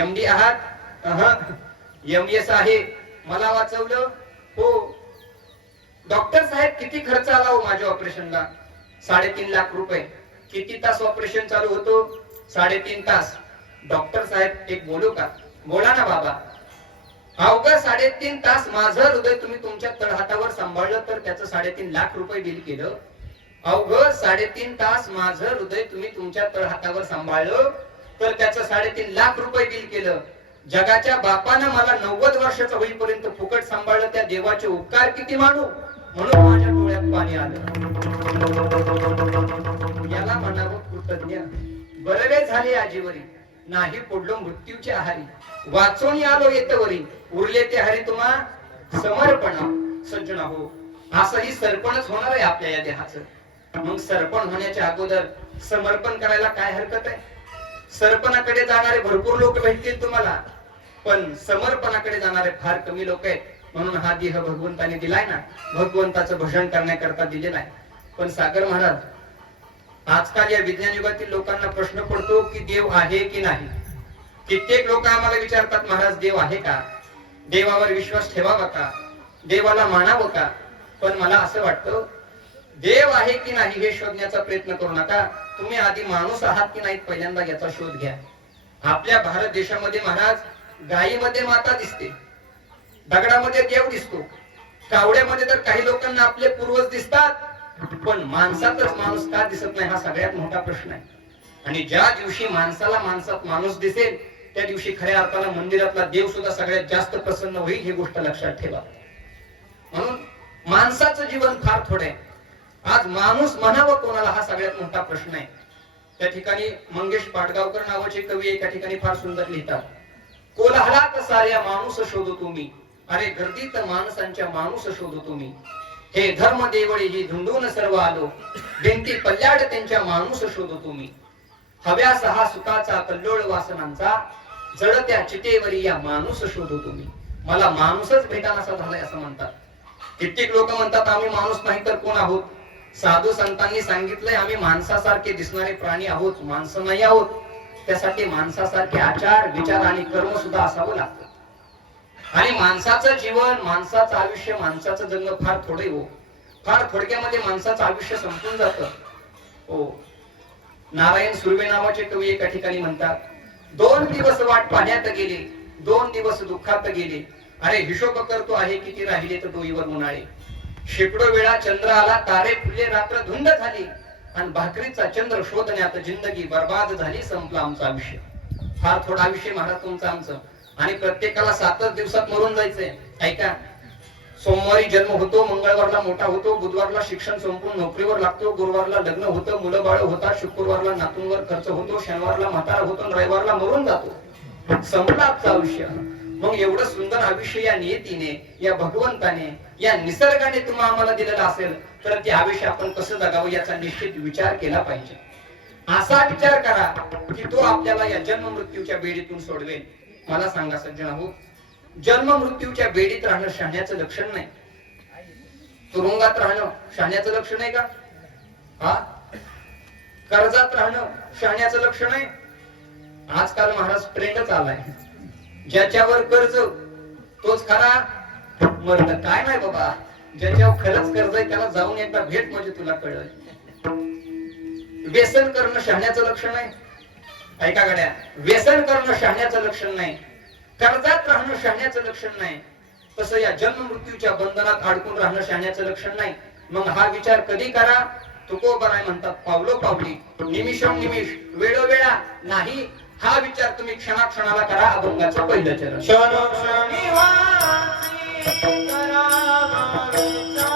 MD आहात? MS आहे. मला वाचवलं? हो. डॉक्टर साहेब, किती खर्च आला हो माझ्या ऑपरेशनला? 3.5 लाख रुपये. किती तास ऑपरेशन चालू होतो? 3.5 तास. डॉक्टर साहेब, एक बोलू का? बोला ना बाबा. अवघं 3.5 तास माझं हृदय तुम्ही तुमच्या तळहातावर सांभाळलं तर त्याचं 3.5 लाख रुपये बिल केलं. अवघं 3.5 तास माझं हृदय तुम्ही तुमच्या तळहातावर सांभाळलं तर त्याचं 3.5 लाख रुपये बिल केलं. जगाच्या बापानं मला 90 वर्षाचं होईपर्यंत फुकट सांभाळलं. त्या देवाचे उपकार किती मानू? म्हणून माझ्या डोळ्यात पाणी आलं. याला म्हणावं कृतज्ञ. बरवे झाले आजीवरी, नाही पडलो मृत्यूच्या आहारी. वाचून आलो येतवरी, उरले ते हरी तुम्हा समर्पण. सज्जन हो, असंही सरपणच होणार आहे आपल्या या देहाचं। मग सरपण होण्याच्या अगोदर समर्पण करायला काय हरकत आहे? सरपणाकडे जाणारे भरपूर लोक भेटतील तुम्हाला, पण समर्पणाकडे जाणारे फार कमी लोक आहेत। म्हणून हा देह भगवंताने दिलाय ना, भगवंताचं भजन करण्याकरता दिलेला आहे। पण सागर महाराज, आजकाल या विज्ञान युगातील लोकांना प्रश्न पडतो की देव आहे की नाही। कित्येक लोक आम्हाला विचारतात, महाराज देव आहे का? देवावर विश्वास ठेवावा का? देवाला मानावं का? पण मला असं वाटतं, देव आहे की नाही हे शोधण्याचा प्रयत्न करू नका। तुम्ही आधी माणूस आहात की नाहीत पहिल्यांदा याचा शोध घ्या। आपल्या भारत देशामध्ये महाराज, गायीमध्ये माता दिसते, दगडामध्ये देव दिसतो, कावड्यामध्ये तर काही लोकांना आपले पूर्वज दिसतात, पण माणसातच माणूस का दिसत नाही हा सगळ्यात मोठा प्रश्न आहे। आणि ज्या दिवशी माणसाला माणसात माणूस दिसेल, त्या दिवशी खऱ्या अर्थाला मंदिरातला देव सुद्धा सगळ्यात जास्त प्रसन्न होईल, ही गोष्ट लक्षात ठेवा। म्हणून माणसाचं जीवन फार थोडे आहे। आज माणूस म्हणावं कोणाला हा सगळ्यात मोठा प्रश्न आहे। त्या ठिकाणी मंगेश पाडगावकर नावाचे कवी एका ठिकाणी फार सुंदर लिहितात, कोल्हालात साऱ्या माणूस शोधतो तुम्ही, अरे गर्दीत माणसांच्या माणूस शोधतो मी। हे धर्म देवळी ही धुंडून सर्व आलो, भिंती पल्ल्याड त्यांच्या माणूस शोधतो मी। हव्यास हा सुखाचा कल्लोळ वासनांचा, जळत्या चितेवरी या माणूस शोधतो मी। मला माणूसच भेटानासा झालाय असं म्हणतात। कित्येक लोक म्हणतात आम्ही माणूस नाही तर कोण आहोत? साधू संतांनी सांगितलंय आम्ही माणसासारखे दिसणारे प्राणी आहोत, माणसं नाही आहोत। त्यासाठी माणसासारखे आचार विचार आणि कर्म सुद्धा असावं लागतं। आणि माणसाचं जीवन, माणसाचं आयुष्य, माणसाचं जगणं फार थोडे हो, फार थोडक्यामध्ये माणसाचं आयुष्य संपून जातं हो। नारायण सुर्वे नावाचे कवी एका ठिकाणी म्हणतात, 2 दिवस वाट पाहण्यात गेले, 2 दिवस दुःखात गेले, अरे हिशोब करतो आहे किती राहिले तर डोईवर उन्हाळे। शेकडो वेळा चंद्र आला, तारे फुलले, रात्र धुंद झाली, आणि भाकरीचा चंद्र शोधण्यात जिंदगी बर्बाद झाली, संपलं आमचं आयुष्य। फार थोडं आयुष्य महाराज तुमचं आमचं, आणि प्रत्येकाला 7च दिवसात मरून जायचंय। ऐका, सोमवारी जन्म होतो, मंगळवारला मोठा होतो, बुधवारला शिक्षण संपून नोकरीवर लागतो, गुरुवारला लग्न होतं, मुलं बाळ होतात, शुक्रवारला नातूंवर खर्च होतो, शनिवारला म्हातारा होतो, रविवारला मरून जातो, संपलं आमचं आयुष्य। मग एवढं सुंदर आयुष्य या नियतीने, या भगवंताने, या निसर्गाने तुम्हाला आम्हाला दिलेलं असेल, तर ते आयुष्य आपण कसं जगावं याचा निश्चित विचार केला पाहिजे। असा विचार करा की तो आपल्याला या जन्म मृत्यूच्या बेडीतून सोडवेल। मला सांगा सज्जन हो, जन्म मृत्यूच्या बेडीत राहणं शहाण्याचं लक्षण नाही। तुरुंगात राहणं शहाण्याचं लक्षण आहे का? हा, कर्जात राहणं शहाण्याचं लक्षण आहे? आजकाल महाराज ट्रेंडच आलाय, ज्याच्यावर कर्ज तोच खरा मर्द। काय नाही बाबा, ज्याच्यावर खरंच कर्ज आहे त्याला जाऊन एकदा भेट म्हणजे तुला कळलं। व्यसन करणं शहाण्याचं लक्षण आहे? ऐका गड्या, व्यसन करणं शहाण्याचं लक्षण नाही, कर्जात राहणं शहाण्याचं लक्षण नाही, तसं या जन्म मृत्यूच्या बंधनात अडकून राहणं शहाण्याचं लक्षण नाही। मग हा विचार कधी करा? तुकोबाराय म्हणतात, पावलो पावली निमिषम निमिष वेळोवेळा नाही, हा विचार तुम्ही क्षणाक्षणाला करा। अभंगाचं पहिलं चरण, क्षणोक्षणी वाची करावा विचार,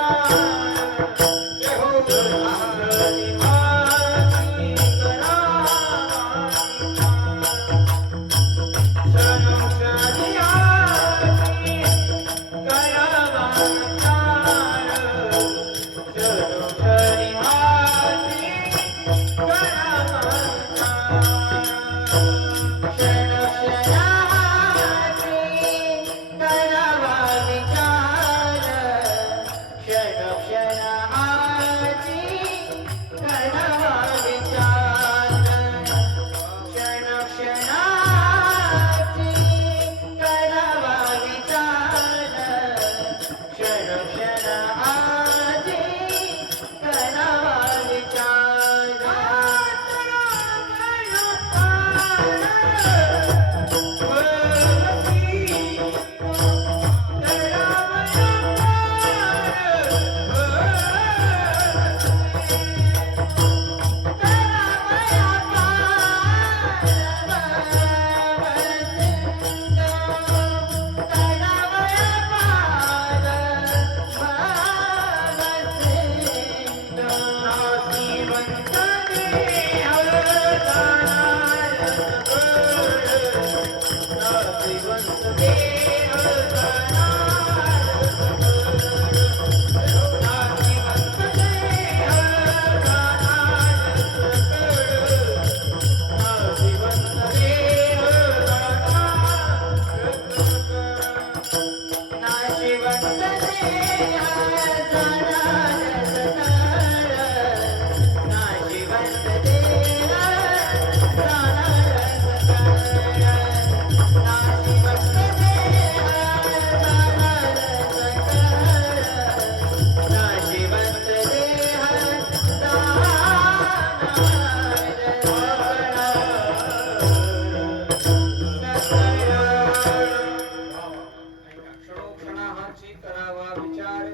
क्षणोक्षणाची करावा विचार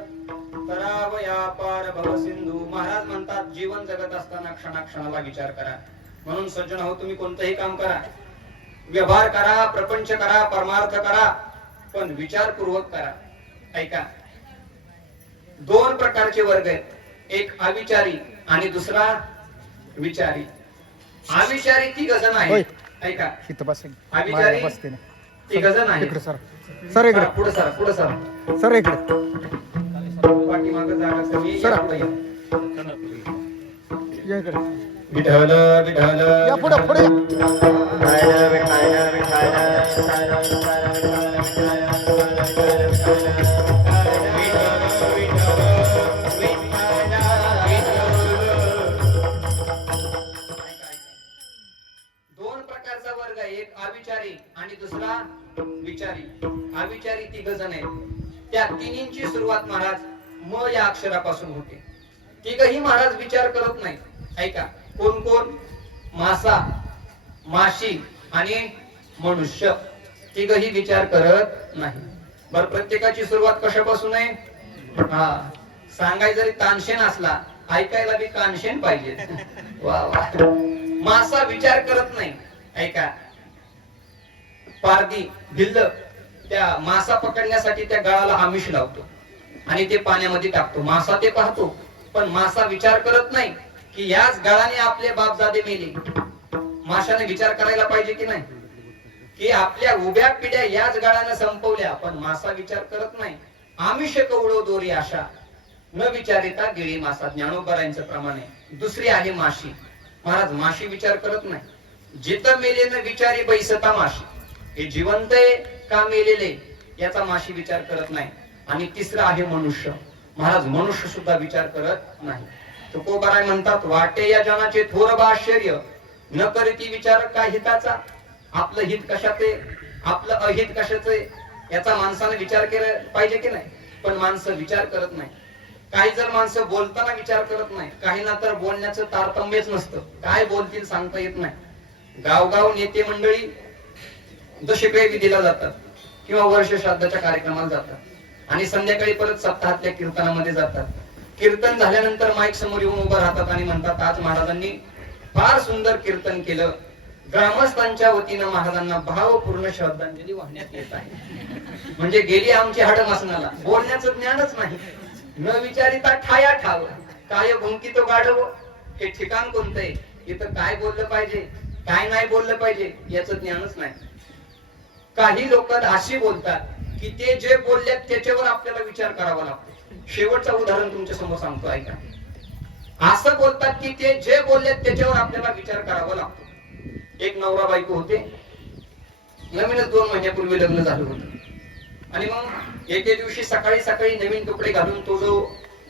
करावया पार भवसिंधू. महाराज म्हणतात जीवन जगत असताना क्षणाक्षणाला विचार करा. म्हणून सज्जन हो, तुम्ही कोणतंही काम करा, व्यवहार करा, प्रपंच करा, परमार्थ करा, पण विचारपूर्वक करा. ऐका, दोन प्रकारचे वर्ग आहेत, एक अविचारी आणि दुसरा विचारी. अविचारी ती गजन आहे. ऐका, अविचारी ती गजन आहे. सर इकडे पुढे सर, पुढे सर, सर इकडे पाठीमागे जागा कमी. सर. पुढे या. या इकडे विठ्ठल विठ्ठल या पुढे पुढे या. दोन प्रकारचा वर्ग आहे, एक अविचारी आणि दुसरा विचारी. अविचारी तिघ जण आहेत. त्या तिन्हींची सुरुवात महाराज म या अक्षरापासून होते. तिघही महाराज विचार करत नाही. ऐका, कोण कोण? मासा, माशी आणि मनुष्य. तिघही विचार करत नाही. बर, प्रत्येकाची सुरुवात कशापासून आहे? हा, सांगाय जरी तानशेन असला, ऐकायला बी कानशेन पाहिजे. वा वा. मासा विचार करत नाही. ऐका, पारदी भिल्ल त्या मासा पकडण्यासाठी त्या गळाला आमिष लावतो आणि ते पाण्यामध्ये टाकतो. मासा ते पाहतो, पण मासा विचार करत नाही की याच गळाने आपले बापजादे मेले. माशाने विचार करायला पाहिजे की नाही, की आपल्या उभ्या पिढ्या याच गळाने संपवल्या, पण मासा विचार करत नाही. आमिष कवळो दोरी आशा न विचारिता गिळी मासा. ज्ञानोबरायांचं प्रमाण आहे. दुसरी आहे माशी. महाराज माशी विचार करत नाही. जिथं मेले न विचारी बैसता माशी. हे जिवंत आहे का मेलेले याचा माशी विचार करत नाही. आणि तिसरं आहे मनुष्य. महाराज मनुष्य सुद्धा विचार करत नाही. तुकोबाराय म्हणतात, वाटे या जनाचे थोर बा आश्चर्य न करीती विचार काय हिताचा. आपलं हित कशात आहे, आपलं अहित कशाच आहे याचा माणसाने विचार केला पाहिजे की नाही, पण माणसं विचार करत नाही. काही जर माणसं बोलताना विचार करत नाही, काही ना तर बोलण्याचं तारतम्यच नसतं, काय बोलतील सांगता येत नाही. गावगाव नेते मंडळी दशक्रिया विधीला जातात किंवा वर्ष श्राद्धाच्या कार्यक्रमाला जातात आणि संध्याकाळी परत सप्ताहातल्या कीर्तनामध्ये जातात. कीर्तन झाल्यानंतर माईक समोर येऊन उभं राहतात आणि म्हणतात, आज महाराजांनी फार सुंदर कीर्तन केलं. ग्रामस्थांच्या वतीनं महाराजांना भावपूर्ण श्रद्धांजली वाहण्यात येत आहे. म्हणजे गेली आमची हाड मसनाला. बोलण्याचं ज्ञानच नाही. न विचारिता ठाया ठाव काय गुंकी तो गाढव. हे ठिकाण कोणतं आहे, इथं काय बोललं पाहिजे, काय नाही बोललं पाहिजे याचं ज्ञानच नाही. काही लोक अशी बोलतात की ते जे बोलले त्याच्यावर आपल्याला विचार करावा लागतो. शेवटचं उदाहरण तुमच्या समोर सांगतो, ऐका. असं बोलतात की ते जे बोलले त्याच्यावर आपल्याला विचार करावा लागतो. एक नवरा बायको होते, नवीनच 2 महिन्यापूर्वी लग्न झालं होतं आणि मग एके दिवशी सकाळी सकाळी नवीन कपडे घालून तो जो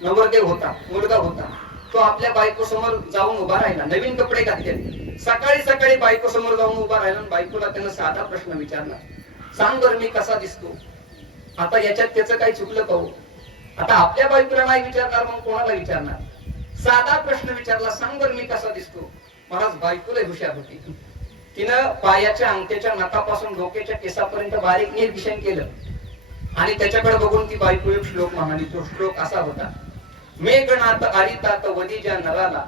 नवरदेव होता, मुलगा होता, तो आपल्या बायको समोर जाऊन उभा राहिला. नवीन कपडे घातले, सकाळी सकाळी बायको समोर जाऊन उभा राहिला. बायकोला त्यानं साधा प्रश्न विचारला, सांग बरं मी कसा दिसतो. आता याच्यात त्याचं काही चुकलं का हो? आता आपल्या बायकोला नाही विचारणार, मग कोणाला विचारणार? साधा प्रश्न विचारला, सांग बरं मी कसा दिसतो. महाराज बायकोला हुशार होती. तिनं पायाच्या अंगठ्याच्या नखापासून डोक्याच्या केसापर्यंत बारीक निरीक्षण केलं आणि त्याच्याकडे बघून ती बायको एक श्लोक म्हणाली. तो श्लोक असा होता, मेघनाथ आरितात वदीजा नराला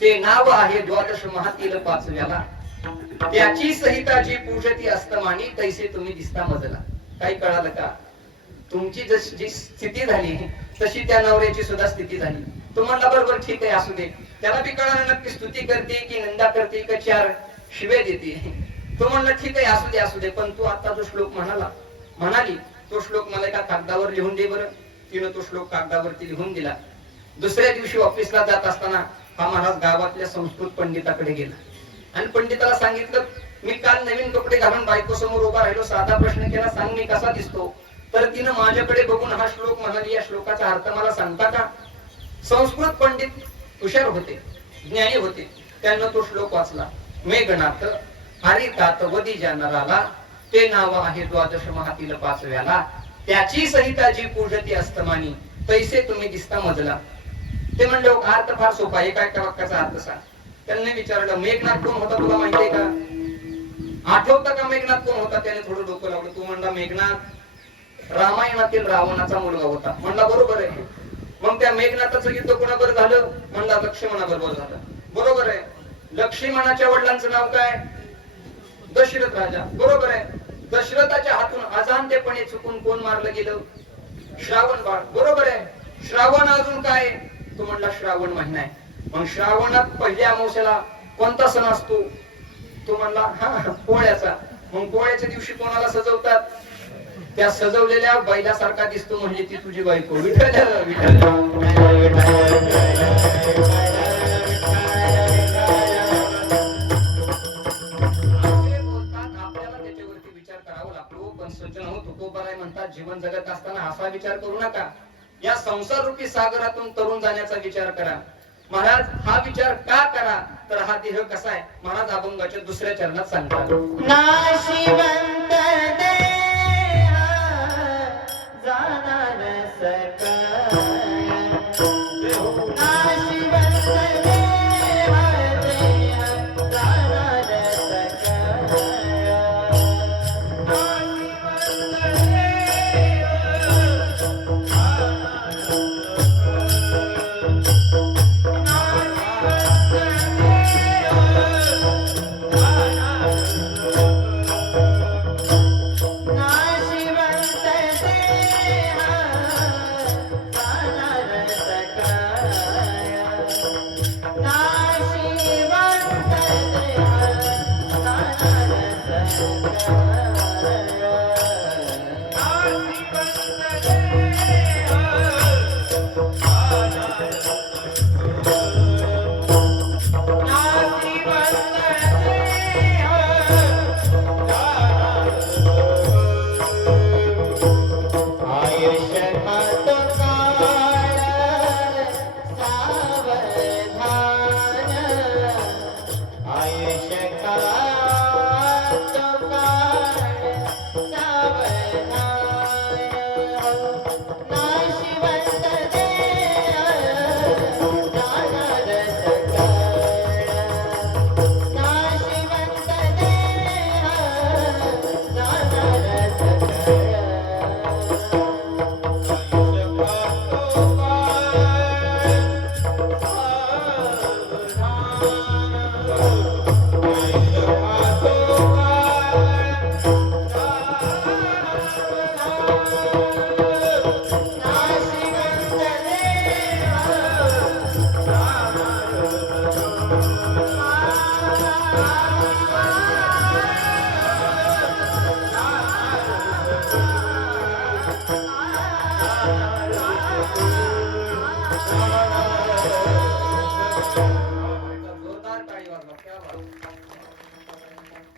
ते नाव आहे द्वादश महातील 5व्याला. त्याची सहिता जी पूजती अस्तमानी तैसे तुम्ही दिसता मजला. काही कळालं का? तुमची जशी स्थिती झाली तशी त्या नवऱ्याची सुद्धा स्थिती झाली. तो म्हणला बरोबर ठीक आहे असू दे. त्याला बी कळालं नक्की स्तुती करते की निंदा करते का 4 शिवे देते. तो म्हणला ठीक आहे असू दे असू दे, पण तू आता जो श्लोक म्हणाली तो श्लोक मला एका कागदावर लिहून दे बरं. तिनं तो श्लोक कागदावरती लिहून दिला. दुसऱ्या दिवशी ऑफिसला जात असताना हा महाराज गावातल्या संस्कृत पंडिताकडे गेला आणि पंडिताला सांगितलं, मी काल नवीन कपडे घालून बायको समोर उभा राहिलो, साधा प्रश्न केला, सांग मी कसा दिसतो. तर तिनं माझ्याकडे बघून हा श्लोक म्हणाली, या श्लोकाचा अर्थ मला सांगता का? संस्कृत पंडित हुशार होते, ज्ञानी होते, त्यांना तो श्लोक वाचला. मेघनाथ हरितात वदिजा नराला, ते नाव आहे द्वादश महातील पाचव्याला, त्याची सहिता जी पूजती अस्तमानी, तैसे तुम्ही दिसता मजला. ते म्हणले अर्थ फार सोपा, एका एका वाक्याचा अर्थ सांग. त्यांनी विचारलं मेघनाथ कोण होता तुला माहितीये का? आठवतं का मेघनाथ कोण होता? त्याने थोडं डोकं लावलं. तू म्हणला मेघनाथ रामायणातील रावणाचा मुलगा होता. म्हणला बरोबर आहे. मग त्या मेघनाथाचं युद्ध कोणाबरोबर झालं? म्हणला लक्ष्मणाबरोबर झालं. बरोबर आहे. लक्ष्मणाच्या वडिलांचं नाव काय? दशरथ राजा. बरोबर आहे. दशरथाच्या हातून अजाणतेपणे चुकून कोण मारलं गेलं? श्रावण बाळ. बरोबर आहे. श्रावण अजून काय? तो म्हणला श्रावण महिना आहे. मग श्रावणात पहिल्या अमावस्याला कोणता सण असतो? तो म्हणला पोळ्याचा. मग पोळ्याच्या दिवशी कोणाला सजवतात? त्या सजवलेल्या बैलासारखा दिसतो म्हणजे ती तुझी बायको. विठ्ठल म्हणतात जीवन जगत असताना असा विचार करू नका. या संसार रूपी सागरातून तरुण जाण्याचा विचार करा. महाराज हा विचार का करा? तर हा देह कसा आहे? महाराज अभंगाच्या दुसऱ्या चरणात सांगतात. नाशिवंत देह जाणार सकळ, नाशिवंत देह जाणार सकळ,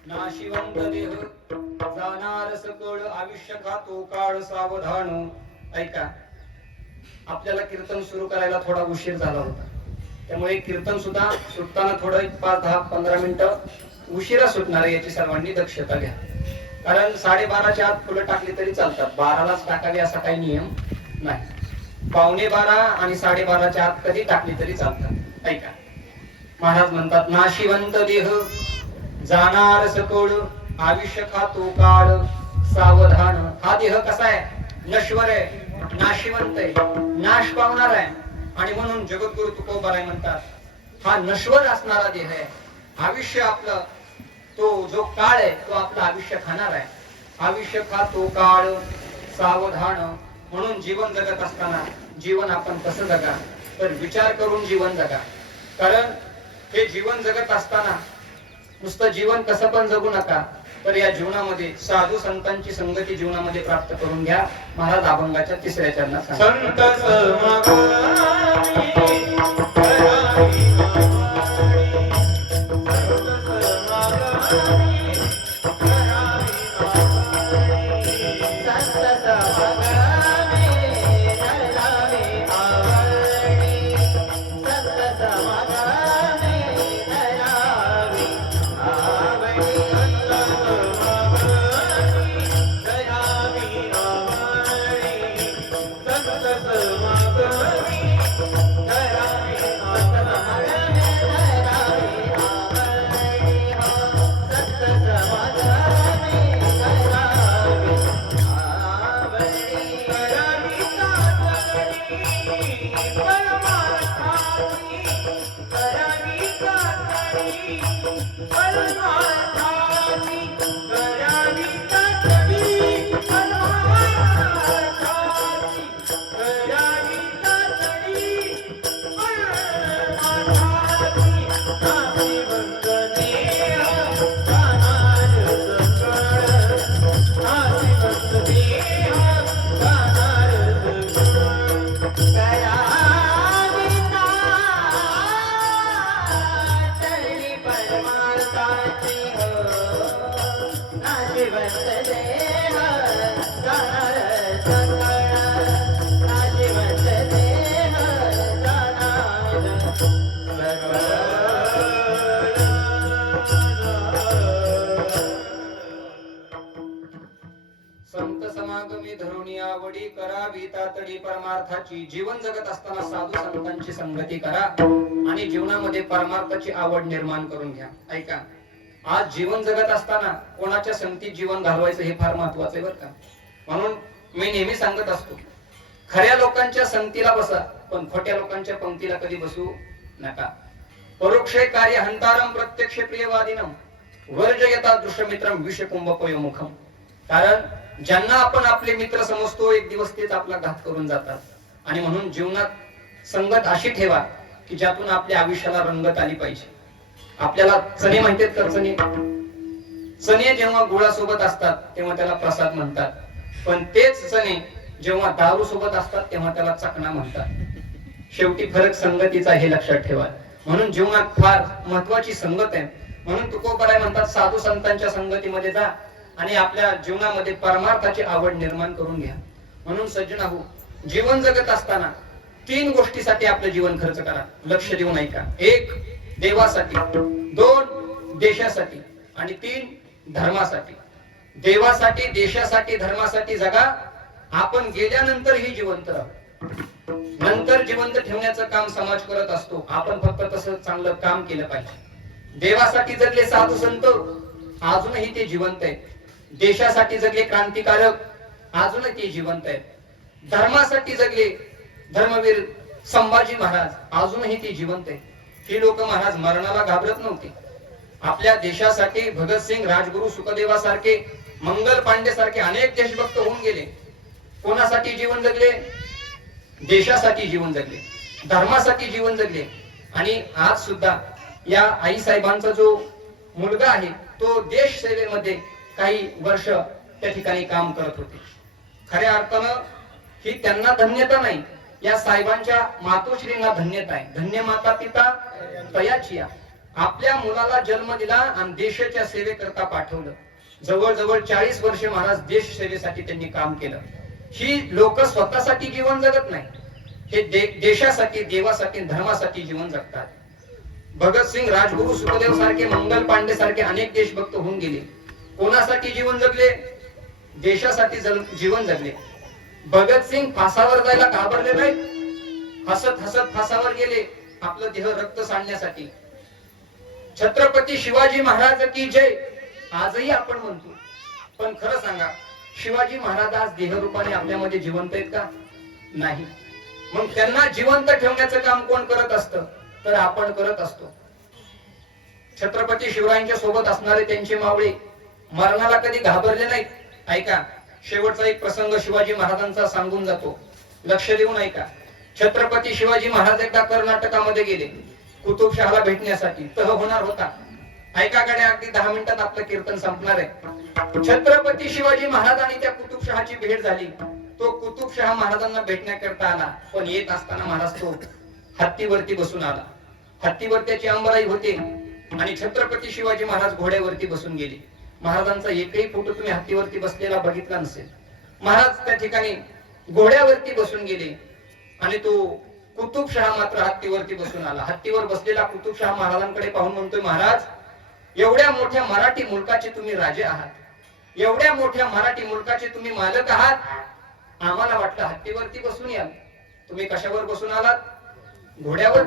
नाशिवंत देह जाणार सकळ, आयुष्य खातो काळ सावधान. ऐका, आपल्याला कीर्तन सुरू करायला थोडा उशीर झाला होता. त्यामुळे कीर्तन सुद्धा सुटताना थोडं 5, 10, 15 मिनिटं उशिरा सुटणार आहे याची सर्वांनी दक्षता घ्या. कारण 12:30च्या आत फुलं टाकली तरी चालतात. 12लाच टाकावी असा काही नियम नाही. 11:15 आणि 12:30च्या आत कधी टाकली तरी चालतात. ऐका, महाराज म्हणतात नाशिवंत देह जाणार सकळ, आयुष्य खातो काळ सावधान. हा देह कसा आहे? नश्वर आहे, नाशिवंत आहे, नाश पावणार आहे. आणि म्हणून जगद्गुरु तुकोबाराय म्हणतात हा नश्वर असणारा देह आहे. आयुष्य आपलं तो जो काळ आहे तो आपलं आयुष्य खाणार आहे. आयुष्य खातो काळ सावधान. म्हणून जीवन जगत असताना जीवन आपण कसं जगा? तर विचार करून जीवन जगा. कारण हे जीवन जगत असताना नुसतं जीवन कसं पण जगू नका, तर या जीवनामध्ये साधू संतांची संगती जीवनामध्ये प्राप्त करून घ्या. महाराज अभंगाच्या 3ऱ्या चरणात संत परमार्थाची करावी तातडी परमार्थाची करावी तातडी परमार्थाची नाशिवंत देह जाणार सकळ नाशिवंत देह जाणार सकळ करावी तातडी परमार्थाची नाशिवंत देह जाणार सकळ नाशिवंत देह जाणार संत समागमी धरुणी आवडी करावी तातडी परमार्थाची. जीवन जगत असताना साधू संतांची संगती करा आणि जीवनामध्ये परमार्थाची आवड निर्माण करून घ्या. ऐका, आज जीवन जगत असताना कोणाच्या संगतीत जीवन घालवायचं हे फार महत्वाचं आहे बरं का. म्हणून मी नेहमी सांगत असतो, खऱ्या लोकांच्या संगतीला बसा, पण खोट्या लोकांच्या पंक्तीला कधी बसू नका. परोक्षे कार्य हंतारम प्रत्यक्ष प्रियवादिनम वर्जयता दृश्यमित्रम विषकुंभपयोमुखम. कारण ज्यांना आपण आपले मित्र समजतो एक दिवस तेच आपला घात करून जातात. आणि म्हणून जीवनात संगत अशी ठेवा की ज्यातून आपल्या आयुष्याला रंगत आली पाहिजे. आपल्याला चणे माहिती आहेत का? चणे जेव्हा गुळासोबत असतात तेव्हा त्याला प्रसाद म्हणतात, पण तेच चणे जेव्हा दारू सोबत असतात तेव्हा त्याला चकणा म्हणतात. शेवटी फरक संगतीचा हे लक्षात ठेवा. म्हणून जीवनात फार महत्वाची संगत आहे. म्हणून तुकोबाराय म्हणतात, साधू संतांच्या संगतीमध्ये जा आणि आपल्या जीवनामध्ये परमार्थाची आवड निर्माण करून घ्या. म्हणून सज्जनाहो, जीवन जगत असताना 3 गोष्टीसाठी आपलं जीवन खर्च करा. लक्ष देऊन ऐका. 1 देवासाठी, 2 देशासाठी आणि 3 धर्मासाठी. देवासाठी, देशासाठी, धर्मासाठी जगा. आपण गेल्यानंतरही जिवंत राहू. नंतर जिवंत ठेवण्याचं काम समाज करत असतो. आपण फक्त तसं चांगलं काम केलं पाहिजे. देवासाठी जगले साधू संत, अजूनही ते जिवंत आहेत. देशासाठी जगले क्रांतिकारक, अजूनही ते जिवंत आहेत. धर्मासाठी जगले धर्मवीर संभाजी महाराज, अजूनही ते जिवंत आहेत. ही लोक महाराज मरणाला घाबरत नव्हते. आपल्या देशासाठी भगतसिंग, राजगुरु, सुखदेवासारखे, मंगल पांडे सारखे अनेक देशभक्त होऊन गेले. कोणासाठी जीवन जगले? देशासाठी जीवन जगले, धर्मासाठी जीवन जगले. आणि आज सुद्धा या आई साहेबांचा जो मुलगा आहे तो देश सेवेमध्ये काही वर्ष त्या ठिकाणी काम करत होते. खऱ्या अर्थानं ही त्यांना धन्यता नाही, या साहेबांच्या मातोश्रींना धन्यता आहे. धन्य माता पिता तयाची. आपल्या मुलाला जन्म दिला आणि देशाच्या सेवेकरता पाठवलं. जवळजवळ 40 वर्षे महाराज देश सेवेसाठी त्यांनी काम केलं. ही लोक स्वतःसाठी जीवन जगत नाही, हे देशासाठी, देवासाठी, धर्मासाठी जीवन जगतात. भगतसिंग, राजगुरु, सुखदेव सारखे, मंगल पांडे सारखे अनेक देशभक्त होऊन गेले. कोणासाठी जीवन जगले? देशासाठी जीवन जगले. भगतसिंग फासावर जायला घाबरले नाही, हसत हसत फासावर गेले आपलं देह रक्त सांडण्यासाठी. छत्रपती शिवाजी महाराज की जय आजही आपण म्हणतो, पण खरं सांगा, शिवाजी महाराज आज देहरूपाने आपल्यामध्ये जिवंत आहेत का? नाही. मग त्यांना जिवंत ठेवण्याचं काम कोण करत असतं? तर आपण करत असतो. छत्रपती शिवरायांच्या सोबत असणारे त्यांचे मावळे मरणाला कधी घाबरले नाहीत. ऐका, शेवटचा एक प्रसंग शिवाजी महाराजांचा सांगून जातो, लक्ष देऊन ऐका. छत्रपती शिवाजी महाराज एकदा कर्नाटकामध्ये गेले कुतुबशहाला भेटण्यासाठी. तह होणार होता. ऐका कडे, अगदी 10 मिनिटात आपलं कीर्तन संपणार आहे. छत्रपती शिवाजी महाराज आणि त्या कुतुबशहाची भेट झाली. तो कुतुबशहा महाराजांना भेटण्याकरता आला, पण येत असताना महाराज तो हत्तीवरती बसून आला. हत्तीवर त्याची अंबराई होते आणि छत्रपती शिवाजी महाराज घोड्यावरती बसून गेले. महाराजांचा एकही फोटो तुम्ही हत्तीवरती बसलेला बघितला नसेल. महाराज त्या ठिकाणी घोड्यावरती बसून गेले आणि तो कुतुबशहा मात्र हत्तीवरती बसून आला. हत्तीवर बसलेला कुतुबशहा महाराजांकडे पाहून म्हणतोय, महाराज, एवढ्या मोठ्या मराठी मुलकाचे तुम्ही राजे आहात, एवढ्या मोठ्या मराठी मुलकाचे तुम्ही मालक आहात. आम्हाला वाटलं हत्तीवरती बसून याल, तुम्ही कशावर बसून आलात? घोड्यावर.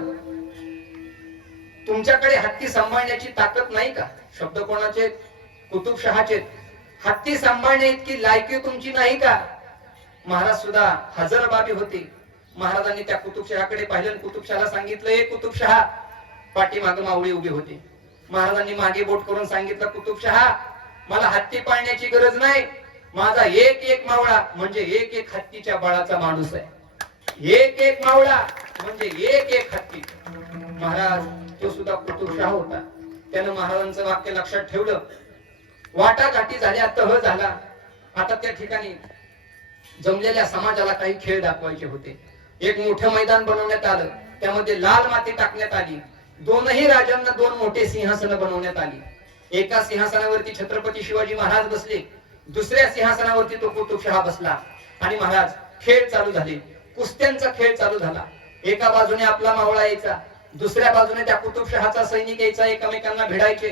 तुमच्याकडे हत्ती सांभाळण्याची ताकद नाही का? शब्द कोणाचे? कुतुबशहाचे. हत्ती सांभाळणे इतकी लायकी तुमची नाही का? महाराज सुद्धा हजरबाबी होते. महाराजांनी त्या कुतुबशहाकडे पाहिलं, कुतुबशहाला सांगितलं, हे कुतुबशहा. पाठीमागे मावळी उभी होती. महाराजांनी मागे बोट करून सांगितलं, कुतुबशहा मला हत्ती पाळण्याची गरज नाही, माझा एक एक मावळा म्हणजे एक एक हत्तीच्या बळाचा माणूस आहे. एक एक मावळा म्हणजे एक एक हत्ती. महाराज तो सुद्धा कुतुबशहा होता. त्यानं महाराजांचं वाक्य लक्षात ठेवलं. वाटाघाटी झाल्या, तह झाला. आता त्या ठिकाणी जमलेल्या समाजाला काही खेळ दाखवायचे होते. एक मोठं मैदान बनवण्यात आलं, त्यामध्ये लाल माती टाकण्यात आली. दोनही राजांना दोन मोठे सिंहासन बनवण्यात आली. एका सिंहासनावरती छत्रपती शिवाजी महाराज बसले, दुसऱ्या सिंहासनावरती तो कुतुबशहा बसला. आणि महाराज खेळ चालू झाले. कुस्त्यांचा खेळ चालू झाला. एका बाजूने आपला मावळा यायचा, दुसऱ्या बाजूने त्या कुतुबशहाचा सैनिक यायचा, एकमेकांना भिडायचे.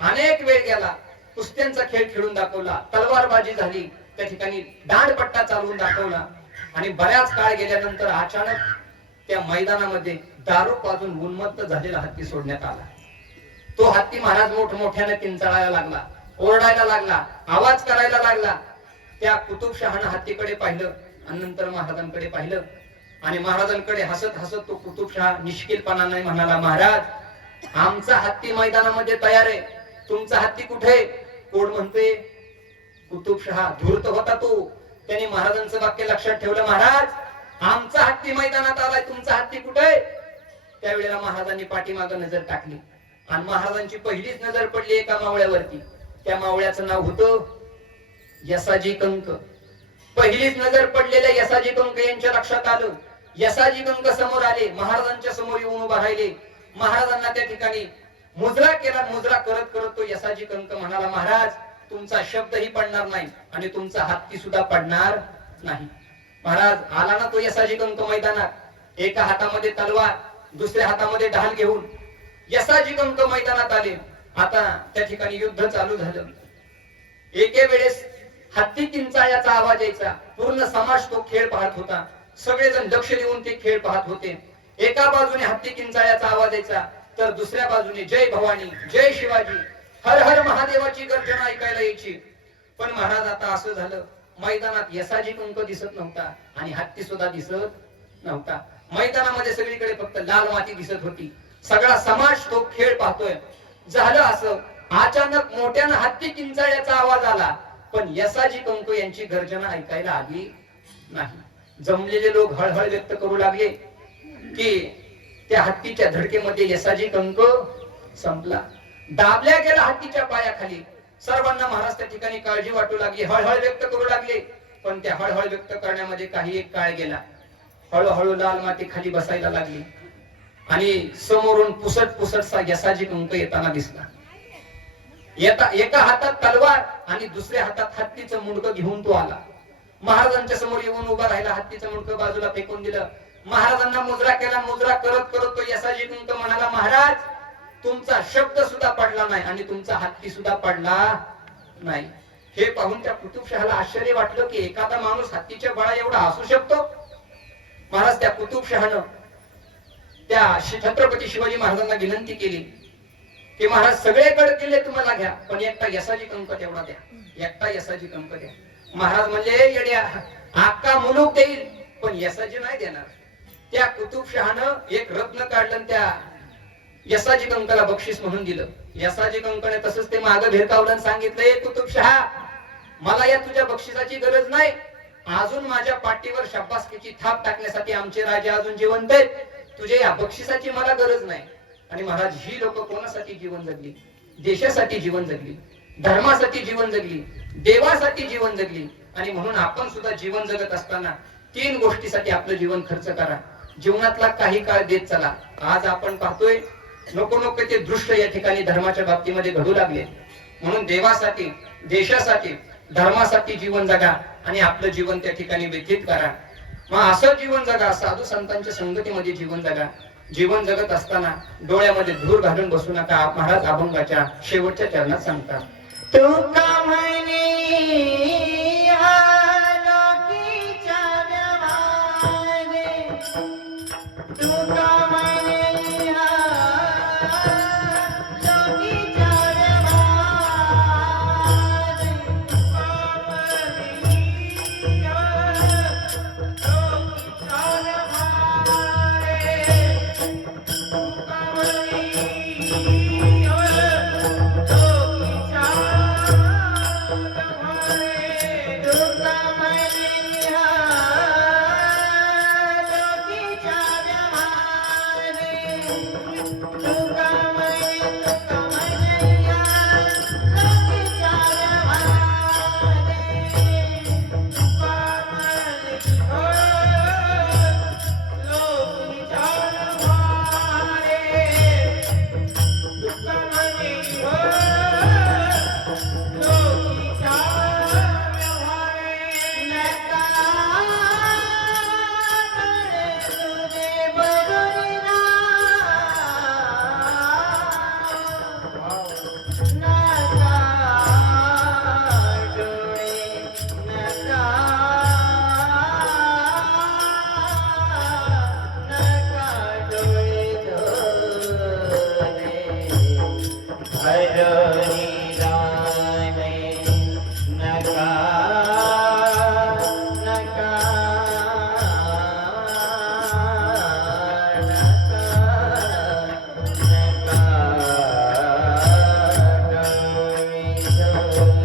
अनेक वेळ गेला, कुस्त्यांचा खेळ खेळून दाखवला, तलवारबाजी झाली, त्या ठिकाणी दांडपट्टा चालवून दाखवला. आणि बऱ्याच काळ गेल्यानंतर अचानक त्या मैदानामध्ये दारू पाजून उन्मत्त झालेला हत्ती सोडण्यात आला. तो हत्ती महाराज मोठमोठ्याने किंचाळायला लागला, ओरडायला लागला, आवाज करायला लागला. त्या कुतुबशहानं हत्तीकडे पाहिलं आणि नंतर महाराजांकडे पाहिलं. आणि महाराजांकडे हसत हसत तो कुतुबशहा निष्किलपणाने म्हणाला, महाराज आमचा हत्ती मैदानामध्ये तयार आहे, तुमचा हत्ती कुठे? कोण म्हणते? कुतुबशहा धूर्त होता तो. त्याने महाराजांचं वाक्य लक्षात ठेवलं, महाराज आमचा हत्ती मैदानात आलाय, तुमचा हत्ती कुठे? त्यावेळेला महाराजांनी पाठीमागं नजर टाकली आणि महाराजांची पहिलीच नजर पडली एका मावळ्यावरती. त्या मावळ्याचं नाव होतं यसाजी कंक. पहिलीच नजर पडलेल्या यसाजी कंक यांच्या लक्षात आलं. यसाजी कंक समोर आले, महाराजांच्या समोर येऊन उभा राहिले. महाराजांना त्या ठिकाणी मुजरा केला. मुजरा करत करत तो यसाजी कंक म्हणाला, महाराज तुमचा शब्दही पडणार नाही आणि तुमचा हत्ती सुद्धा पडणार नाही. महाराज आला ना तो यसाजी कंक मैदानात, एका हातामध्ये तलवार, दुसऱ्या हातामध्ये ढाल घेऊन यसाजी कंक मैदानात आले. आता त्या ठिकाणी युद्ध चालू झालं. एके वेळेस हत्ती किंचाळ्याचा आवाज यायचा. पूर्ण समाज तो खेळ पाहत होता. सगळेजण लक्ष देऊन ते खेळ पाहत होते. एका बाजूने हत्ती किंचाळ्याचा आवाज यायचा, तर दुसऱ्या बाजूने जय भवानी, जय शिवाजी, हर हर महादेवाची गर्जना ऐकायला यायची. पण महाराज आता असं झालं, मैदानात यसाजी कंक दिसत नव्हता आणि हत्ती सुद्धा दिसत नव्हता. मैदानामध्ये सगळीकडे फक्त लाल माती दिसत होती. सगळा समाज तो खेळ पाहतोय. झालं असं, अचानक मोठ्यानं हत्ती किंचाळ्याचा आवाज आला, पण यसाजी कंक यांची गर्जना ऐकायला आली नाही. जमलेले लोक हळहळ व्यक्त करू लागले की त्या हत्तीच्या धडकेमध्ये यसाजी कंक संपला, दाबल्या गेला हत्तीच्या पायाखाली. सर्वांना महाराज त्या ठिकाणी काळजी वाटू लागली, हळहळ व्यक्त करू लागले. पण त्या हळहळ व्यक्त करण्यामध्ये काही एक काळ गेला. हळूहळू लाल माती खाली बसायला लागली आणि समोरून पुसट पुसट यसाजी कंक येताना दिसला. एका हातात तलवार आणि दुसऱ्या हातात हत्तीचं मुंडकं घेऊन तो आला. महाराजांच्या समोर येऊन उभा राहिला. हत्तीचं मुंडकं बाजूला फेकून दिलं. महाराजांना मुजरा केला. मुजरा करत करत तो यसाजी कंक म्हणाला, महाराज तुमचा शब्द सुद्धा पडला नाही आणि तुमचा हत्ती सुद्धा पडला नाही. हे पाहून त्या कुतुबशहाला आश्चर्य वाटलं की एखादा माणूस हत्तीच्या बळा एवढा हसू शकतो. महाराज त्या कुतुबशहानं त्या छत्रपती शिवाजी महाराजांना विनंती केली की महाराज सगळे गड किल्ले तुम्हाला घ्या, पण एकटा यसाजी कंक तेवढा द्या, एकटा यसाजी कंक द्या. महाराज म्हणजे येड्या, अख्खा मुलूक देईल पण यसाजी नाही देणार. त्या कुतुबशहानं एक रत्न काढलं, त्या यसाजी कंकाला बक्षीस म्हणून दिलं. यसाजी कंकने तसंच ते मागं भिरकावलं, सांगितलंय कुतुबशहा मला या तुझ्या बक्षिसाची गरज नाही, अजून माझ्या पाठीवर शाबासकीची थाप टाकण्यासाठी आमचे राजे अजून जिवंत आहेत, तुझ्या या बक्षिसाची मला गरज नाही. आणि महाराज ही लोक कोणासाठी जीवन जगली? देशासाठी जीवन जगली, धर्मासाठी जीवन जगली, देवासाठी जीवन जगली. आणि म्हणून आपण सुद्धा जीवन जगत असताना 3 गोष्टीसाठी आपलं जीवन खर्च करा. जीवनातला काही काळ देत चला. आज आपण पाहतोय नको नको ते दृश्य या ठिकाणी धर्माच्या बाबतीमध्ये घडू लागले. म्हणून देवासाठी, देशासाठी, धर्मासाठी जीवन जगा आणि आपलं जीवन त्या ठिकाणी व्यतीत करा. मग असं जीवन जगा, साधू संतांच्या संगतीमध्ये जीवन जगा. जीवन जगत असताना डोळ्यामध्ये धूर घालून बसू नका. महाराज अभंगाच्या शेवटच्या चरणात सांगतात, तुका म्हणे लोकीच्या व्यवहारे, तुका म्हणे लोकीच्या व्यवहारे, तुका म्हणे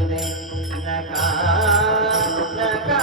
रे नका नका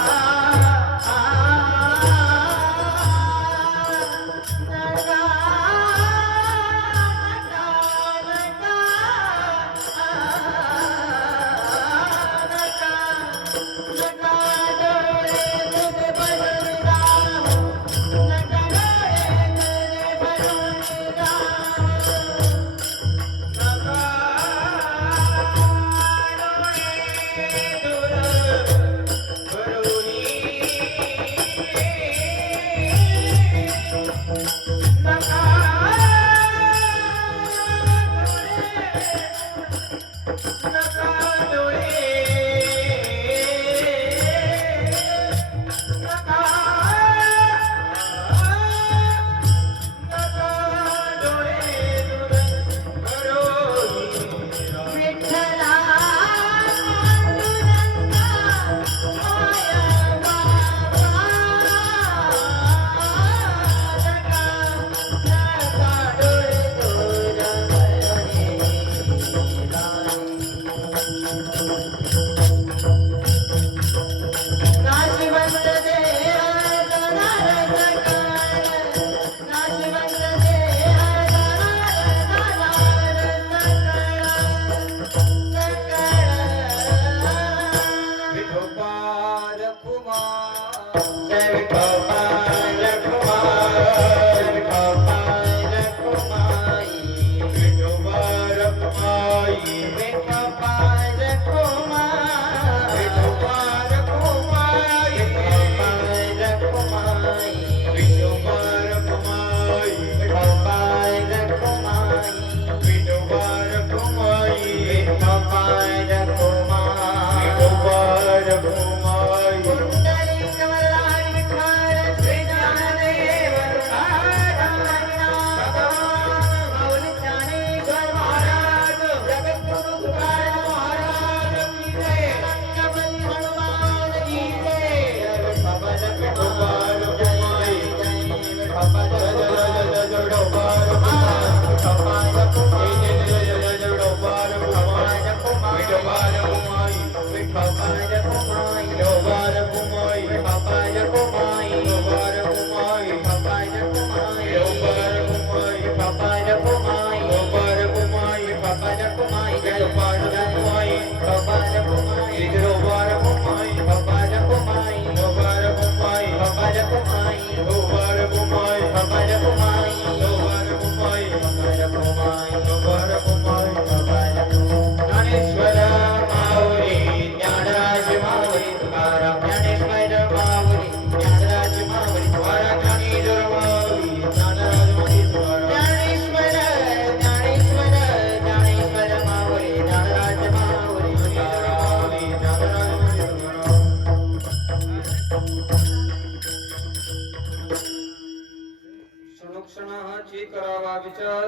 क्षणाची करावा विचार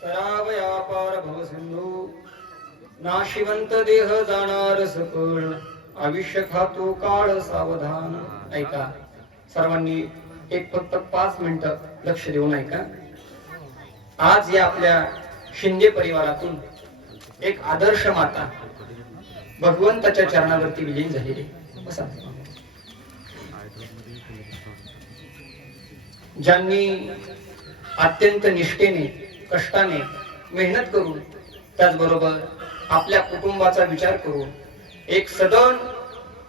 करावया पार भव सिंधू नाशिवंत देह जाणार सकळ आयुष्य खातो काळ सावधान. ऐका सर्वांनी एक फक्त 5 मिनिटं लक्ष देऊन ऐका. आज या आपल्या शिंदे परिवारातून एक आदर्श माता भगवंताच्या चरणावरती विलीन झालेली. बसा. ज्यांनी अत्यंत निष्ठेने कष्टाने मेहनत करून त्याचबरोबर आपल्या कुटुंबाचा विचार करून एक सदन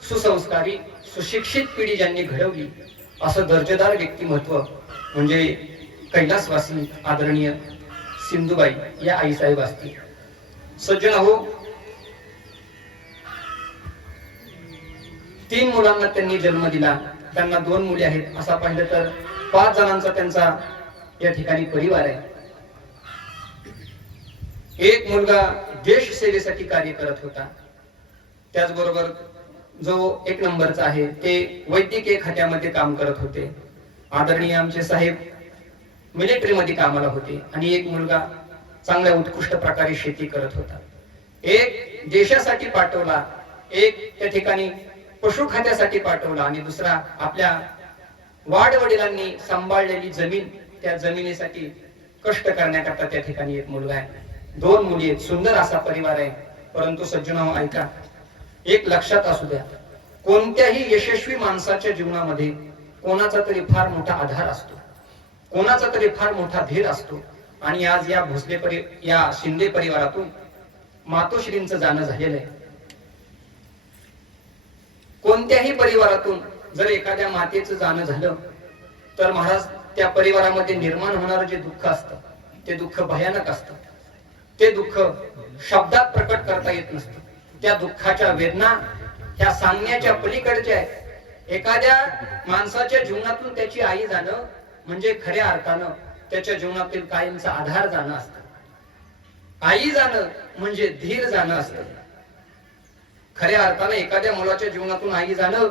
सुसंस्कारी सुशिक्षित पिढी ज्यांनी घडवली असं दर्जेदार व्यक्तिमत्व म्हणजे कैलासवासी आदरणीय सिंधुबाई या आईसाहेब असतील. सज्जन हो, 3 मुलांना त्यांनी जन्म दिला. त्यांना 2 मुली आहेत. असा पाहिलं तर 5 जणांचा त्यांचा या ठिकाणी परिवार आहे. एक मुलगा देश सेवेसाठी कार्य करत होता. त्याचबरोबर जो 1 नंबरचा आहे ते वैद्यकीय खात्यामध्ये काम करत होते. आदरणीय आमचे साहेब मिलिटरी मध्ये कामाला होते. आणि एक मुलगा चांगल्या उत्कृष्ट प्रकारे शेती करत होता. एक देशासाठी पाठवला, एक त्या ठिकाणी पशु खात्यासाठी पाठवला आणि दुसरा आपल्या वाडवडिलांनी सांभाळलेली जमीन त्या जमिनीसाठी कष्ट करण्याकरता त्या ठिकाणी एक मुलगा आहे. 2 मुली आहेत. सुंदर असा परिवार आहे. परंतु सज्जनांनो ऐका, एक लक्षात असू द्या, कोणत्याही यशस्वी माणसाच्या जीवनामध्ये कोणाचा तरी फार मोठा आधार असतो, कोणाचा तरी फार मोठा धीर असतो. आणि आज या शिंदे परिवारातून मातोश्रींचं जाणं झालेलं आहे. कोणत्याही परिवारातून जर एखाद्या मातेचं जाणं झालं तर महाराज त्या परिवारामध्ये निर्माण होणारं जे दुःख असतं ते दुःख भयानक असतं. ते दुःख शब्दात प्रकट करता येत नसतं. त्या दुःखाच्या वेदना ह्या सांगण्याच्या पलीकडच्या आहेत. एखाद्या माणसाच्या जीवनातून त्याची आई जाणं म्हणजे खऱ्या अर्थानं त्याच्या जीवनातील कायमचा आधार जाणं असतं. आई जाणं म्हणजे धीर जाणं असतं. खऱ्या अर्थानं एखाद्या मुलाच्या जीवनातून आई जाणं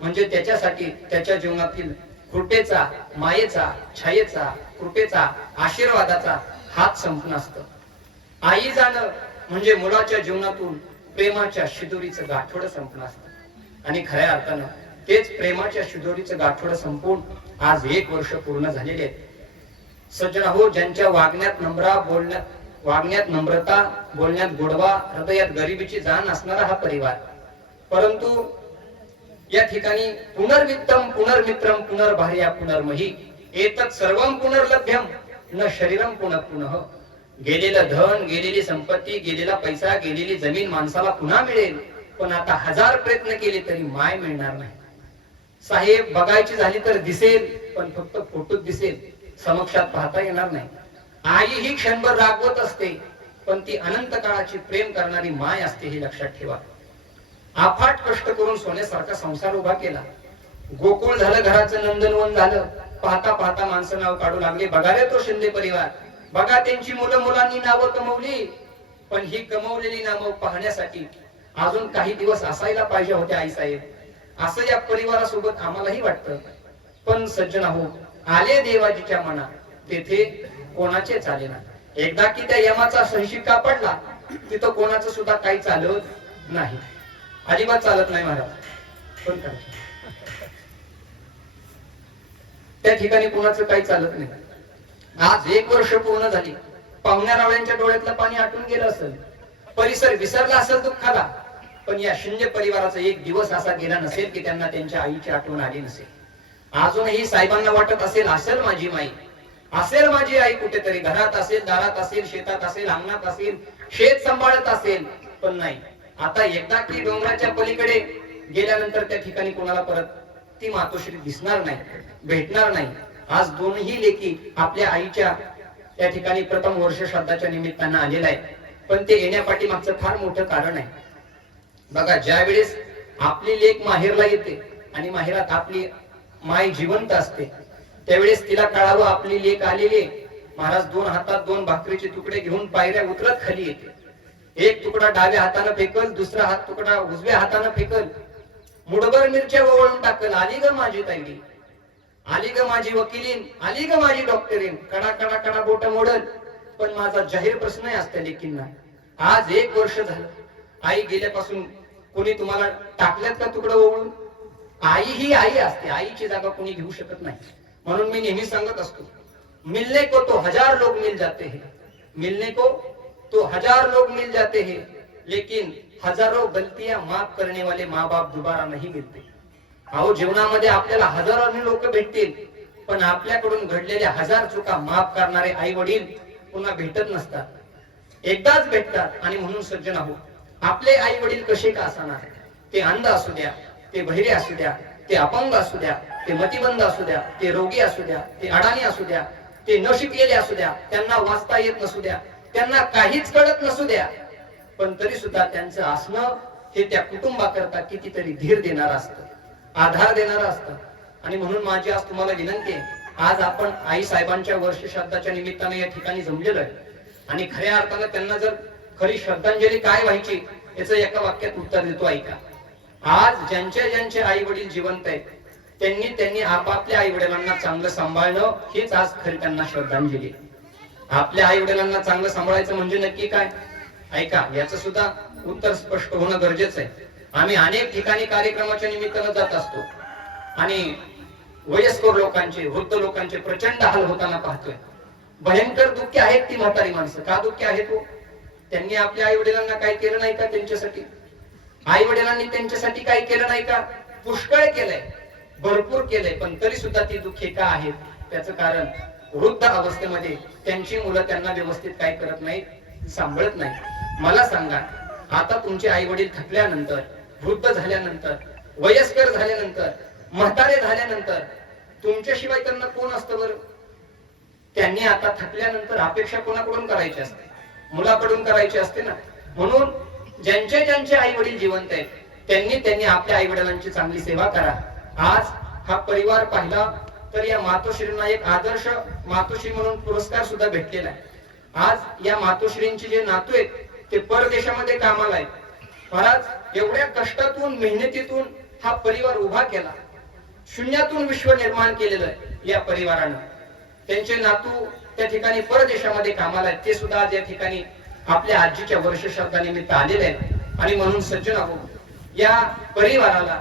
म्हणजे त्याच्यासाठी त्याच्या जीवनातील कृपेचा, मायेचा, छायेचा, कृपेचा, आशीर्वादाचा हात संपणं असतं. आई जाणं म्हणजे मुलाच्या जीवनातून प्रेमाच्या शिदोरीचं गाठोडं संपणं असतं. आणि खऱ्या अर्थानं तेच प्रेमाच्या शिदोरीचं गाठोडं संपून आज 1 वर्ष पूर्ण झालेले आहेत. सज्जन हो, ज्यांच्या वागण्यात नम्रता, बोलण्यात गोडवा, हृदयात गरिबीची जाण असणारा हा परिवार, परंतु या ठिकाणी पुनर्वित्तम पुनर्मित्रम पुनर्भार्या पुनर्मही एतत् सर्वं पुनर्लभ्यम न शरीरम पुनः पुनः. गेलेलं धन, गेलेली संपत्ती, गेलेला पैसा, गेलेली जमीन माणसाला पुन्हा मिळेल, पण आता 1000 प्रयत्न केले तरी माय मिळणार नाही. साहेब बघायची झाली तर दिसेल, पण फक्त फोटोत दिसेल, समक्षात पाहता येणार नाही. आई ही क्षणभर रागवत असते, पण ती अनंत काळाची प्रेम करणारी माय असते, हे लक्षात ठेवा. अफाट कष्ट करून सोन्यासारखा संसार उभा केला. गोकुळ झालं, घराचं नंदनवन झालं. पाहता पाहता माणसं नाव काढू लागले, बघा रे तो शिंदे परिवार, बघा त्यांची मुलं मुलांनी नावं कमवली. पण ही कमवलेली नावं पाहण्यासाठी अजून काही दिवस असायला पाहिजे होते आई साहेब, असं या परिवारासोबत आम्हालाही वाटतं. पण सज्जन हो, आले देवाजीच्या मना तेथे कोणाचे चालेना. एकदा की त्या यमाचा संशिक्का पडला, तिथं कोणाचं सुद्धा काही चालत नाही, अजिबात चालत नाही महाराज. पण त्या ठिकाणी कोणाचं काही चालत नाही. आज 1 वर्ष पूर्ण झाली. पाहुण्या रावळ्यांच्या डोळ्यातलं पाणी आटून गेलं असेल, परिसर विसरला असेल दुःखाला, पण या शिंदे परिवाराचा 1 दिवस असा गेला नसेल की त्यांना त्यांच्या आईची आठवण आली नसेल. अजूनही साहेबांना वाटत असेल माझी माई, असेल माझी आई कुठेतरी घरात असेल, दारात असेल, शेतात असेल, अंगणात असेल, शेत सांभाळत असेल. पण नाही, आता एकदा की डोंगराच्या पलीकडे गेल्यानंतर त्या ठिकाणी कोणाला परत ती मातोश्री दिसणार नाही, भेटणार नाही. आज दोन्ही लेकी आपल्या आईच्या त्या ठिकाणी प्रथम वर्ष श्राद्धाच्या निमित्तानं आलेला आहे. पण ते येण्यापाठी मागचं फार मोठं कारण आहे. बघा, ज्या वेळेस आपली लेक माहेरला येते आणि माहेरात आपली माय जिवंत असते, त्यावेळेस तिला कळावं आपली लेक आलेली आहे. महाराज 2 हातात 2 भाकरीचे तुकडे घेऊन पायऱ्या उतरत खाली येते. एक तुकडा डाव्या हातानं फेकल, दुसरा तुकडा उजव्या हातानं फेकल, मुठभर मिरच्या वळून टाकल. आली ग माझी ताईडी, आली ग माझी वकिलीन, आली ग माझी डॉक्टरीन. कडा कडा कडा बोट मोडल. पण माझा जाहीर प्रश्न आहे असत्या लेकींना, आज 1 वर्ष झालं आई गेल्यापासून कोणी तुम्हाला टाकल्यात का तुकडं ओळून? आई ही आई असते, आईची जागा कोणी घेऊ शकत नाही. म्हणून मी नेहमी सांगत असतो, मिलने को तो 1000 लोग मिल जाते हैं, मिलने को तो 1000 लोग मिल जाते हैं, लेकिन हजारों गलतियां माफ करने वाले माँ बाप दोबारा नहीं मिलते. अहो, जीवनामध्ये आपल्याला हजारांनी लोक भेटतील, पण आपल्याकडून घडलेल्या 1000 चुका माफ करणारे आई वडील पुन्हा भेटत नसतात, एकदाच भेटतात. आणि म्हणून सज्जन आहो, आपले आई वडील कसे का असणार, ते अंध असू द्या, ते बहिरे असू द्या, ते अपंग असू द्या, ते मतिबंद असू द्या, ते रोगी असू द्या, ते अडाणी असू द्या, ते न शिकलेले असू द्या, त्यांना वाचता येत नसू द्या, त्यांना काहीच कळत नसू द्या, पण तरी सुद्धा त्यांचं असणं हे त्या कुटुंबाकरता कितीतरी धीर देणार असतं, आधार देणार असतं. आणि म्हणून माझी आज तुम्हाला विनंती आहे, आज आपण आई साहेबांच्या वर्ष श्राद्धाच्या निमित्ताने या ठिकाणी जमलेलो आहे. आणि खऱ्या अर्थानं त्यांना जर खरी श्रद्धांजली काय व्हायची याचं एका वाक्यात उत्तर देतो, ऐका. आज ज्यांचे आई वडील जिवंत आहेत त्यांनी आपापल्या आई वडिलांना चांगलं सांभाळणं हेच आज खरी त्यांना श्रद्धांजली. आपल्या आई वडिलांना चांगलं सांभाळायचं म्हणजे नक्की काय, ऐका, याचं सुद्धा उत्तर स्पष्ट होणं गरजेचं आहे. आम्ही अनेक ठिकाणी कार्यक्रमाच्या निमित्तानं जात असतो आणि वयस्कर लोकांचे, वृद्ध लोकांचे प्रचंड हाल होताना पाहतोय. भयंकर दुःखी आहेत ती म्हातारी माणसं. का दुःखी आहेत हो? त्यांनी आपल्या आई वडिलांना काय केलं नाही का? त्यांच्यासाठी आई वडिलांनी त्यांच्यासाठी काय केलं नाही का? पुष्कळ केलंय, भरपूर केलंय, पण तरी सुद्धा ती दुःखे का आहेत? त्याचं कारण वृद्ध अवस्थेमध्ये त्यांची मुलं त्यांना व्यवस्थित काय करत नाहीत, सांभाळत नाही. मला सांगा, आता तुमचे आई वडील थकल्यानंतर, वृद्ध झाल्यानंतर, वयस्कर झाल्यानंतर, म्हातारे झाल्यानंतर तुमच्याशिवाय त्यांना कोण असतं बरं? त्यांनी आता थकल्यानंतर अपेक्षा कोणाकडून करायची असते? मुलाकडून करायची असते ना. म्हणून ज्यांचे आई वडील जिवंत आहेत त्यांनी आपल्या आई वडिलांची चांगली सेवा करा. आज हा परिवार पाहिला तर या मातोश्रींना एक आदर्श मातोश्री म्हणून पुरस्कार सुद्धा भेटलेला आहे. आज या मातोश्रींचे जे नातू आहेत ते परदेशामध्ये कामाला आहेत. महाराज, एवढ्या कष्टातून मेहनतीतून हा परिवार उभा केला, शून्यातून विश्व निर्माण केलेलं आहे या परिवारानं. त्यांचे नातू त्या ठिकाणी परदेशामध्ये कामाला आहेत, ते सुद्धा आज या ठिकाणी आपल्या आजीच्या वर्षश्राद्धानिमित्त आलेले आहेत. आणि म्हणून सज्जनाहो, या परिवाराला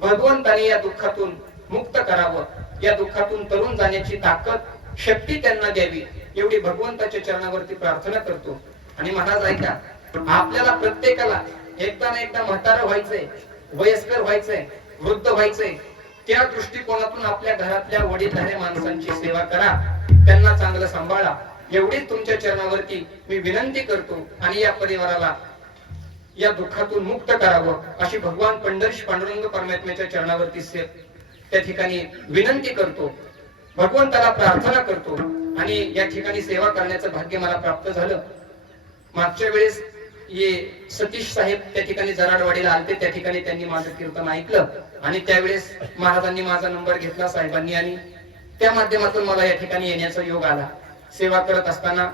भगवंताने या दुःखातून मुक्त करावं, या दुःखातून तरुण जाण्याची ताकद, शक्ती त्यांना द्यावी, एवढी भगवंताच्या चरणावरती प्रार्थना करतो. आणि महाराज ऐका, आपल्याला प्रत्येकाला एकदा ना एकदा म्हातारं व्हायचंय, वयस्कर व्हायचंय, वृद्ध व्हायचंय. त्या दृष्टिकोनातून आपल्या घरातल्या वडीलधाऱ्या माणसांची सेवा करा, त्यांना चांगलं सांभाळा, एवढीच तुमच्या चरणावरती मी विनंती करतो. आणि या परिवाराला या दुःखातून मुक्त करावं अशी भगवान पंढरीश पांडुरंग परमात्म्याच्या चरणावरती त्या ठिकाणी विनंती करतो, भगवंताला प्रार्थना करतो. आणि या ठिकाणी सेवा करण्याचं भाग्य मला प्राप्त झालं. मागच्या वेळेस ये सतीश साहेब त्या ठिकाणी जराडवाडीला आलते, त्या ठिकाणी त्यांनी माझं कीर्तन ऐकलं आणि त्यावेळेस महाराजांनी माझा नंबर घेतला साहेबांनी, आणि त्या माध्यमातून मला या ठिकाणी येण्याचा योग आला. सेवा करत असताना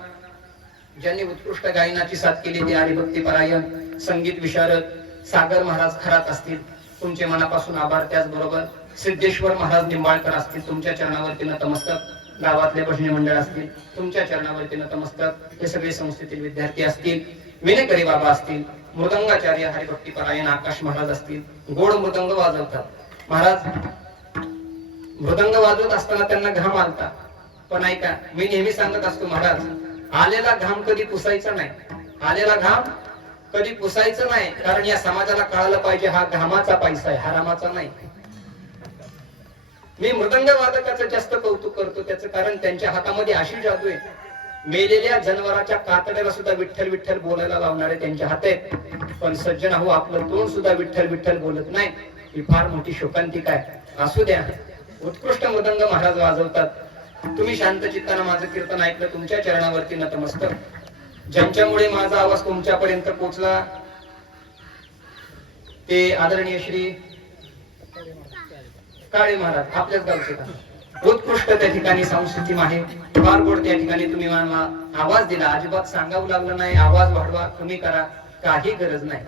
ज्यांनी उत्कृष्ट गायनाची साथ केली ते हरिभक्ती परायण संगीत विशारद सागर महाराज खरात असतील, तुमचे मनापासून आभार. त्याचबरोबर सिद्धेश्वर महाराज निंबाळकर असतील, तुमच्या चरणावरती नतमस्तक. गावातले भजनी मंडळ असतील, तुमच्या चरणावरती नतमस्तक. हे सगळे संस्थेतील विद्यार्थी असतील, विनेकरी बाबा असतील, मृदंगाचार्य हरिभक्ती परायण आकाश महाराज असतील, गोड मृदंग वाजवतात. महाराज मृदंग वाजवत असताना त्यांना घाम आलता, पण ऐका, मी नेहमी सांगत असतो, महाराज आलेला घाम कधी पुसायचा नाही, आलेला घाम कधी पुसायचं नाही. कारण या समाजाला कळायला पाहिजे हा घामाचा पैसा आहे, हरामाचा नाही. मी मृदंग वादकाचं जास्त कौतुक करतो, त्याचं कारण त्यांच्या हातामध्ये अशी जादू आहे, मेलेल्या जनावराच्या कातड्याला सुद्धा विठ्ठल विठ्ठल बोलायला लावणारे त्यांच्या हात आहेत. पण सज्जन हो, आपलं तोंड सुद्धा विठ्ठल विठ्ठल बोलत नाही, ही फार मोठी शोकांतिका आहे. असू द्या, उत्कृष्ट मृदंग महाराज वाजवतात. तुम्ही शांत चित्तानं माझं कीर्तन ऐकलं, तुमच्या चरणावरती नतमस्तक. ज्यांच्यामुळे माझा आवाज तुमच्यापर्यंत पोहोचला ते आदरणीय श्री काळे महाराज, आपल्याच गावचे का, उत्कृष्ट त्या ठिकाणी संस्कृती आहे, फार गोड त्या ठिकाणी तुम्ही मला आवाज दिला. अजिबात सांगावं लागलं नाही, आवाज वाढवा, तुम्ही करा, काही गरज नाही.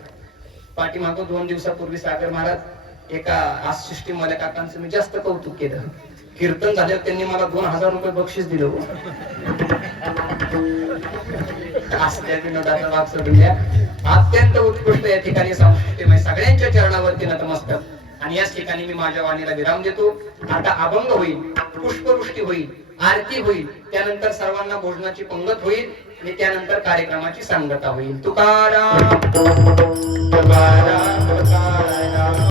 पाठीमागं 2 दिवसापूर्वी सागर महाराज एका आशिष्टी मला काकांचं मी जास्त कौतुक केलं. कीर्तन झाल्यावर त्यांनी मला 2000 रुपये बक्षीस दिलं. असल्या विनोदाचा भाग सोडून द्या. अत्यंत उत्कृष्ट या ठिकाणी संस्कृतीमय सगळ्यांच्या चरणावरती नतमस्तक. आणि याच ठिकाणी मी माझ्या वाणीला विराम देतो. आता अभंग होईल, पुष्पवृष्टी होईल, आरती होईल, त्यानंतर सर्वांना भोजनाची पंगत होईल आणि त्यानंतर कार्यक्रमाची सांगता होईल. तुकाराम तुकाराम तुकाराम.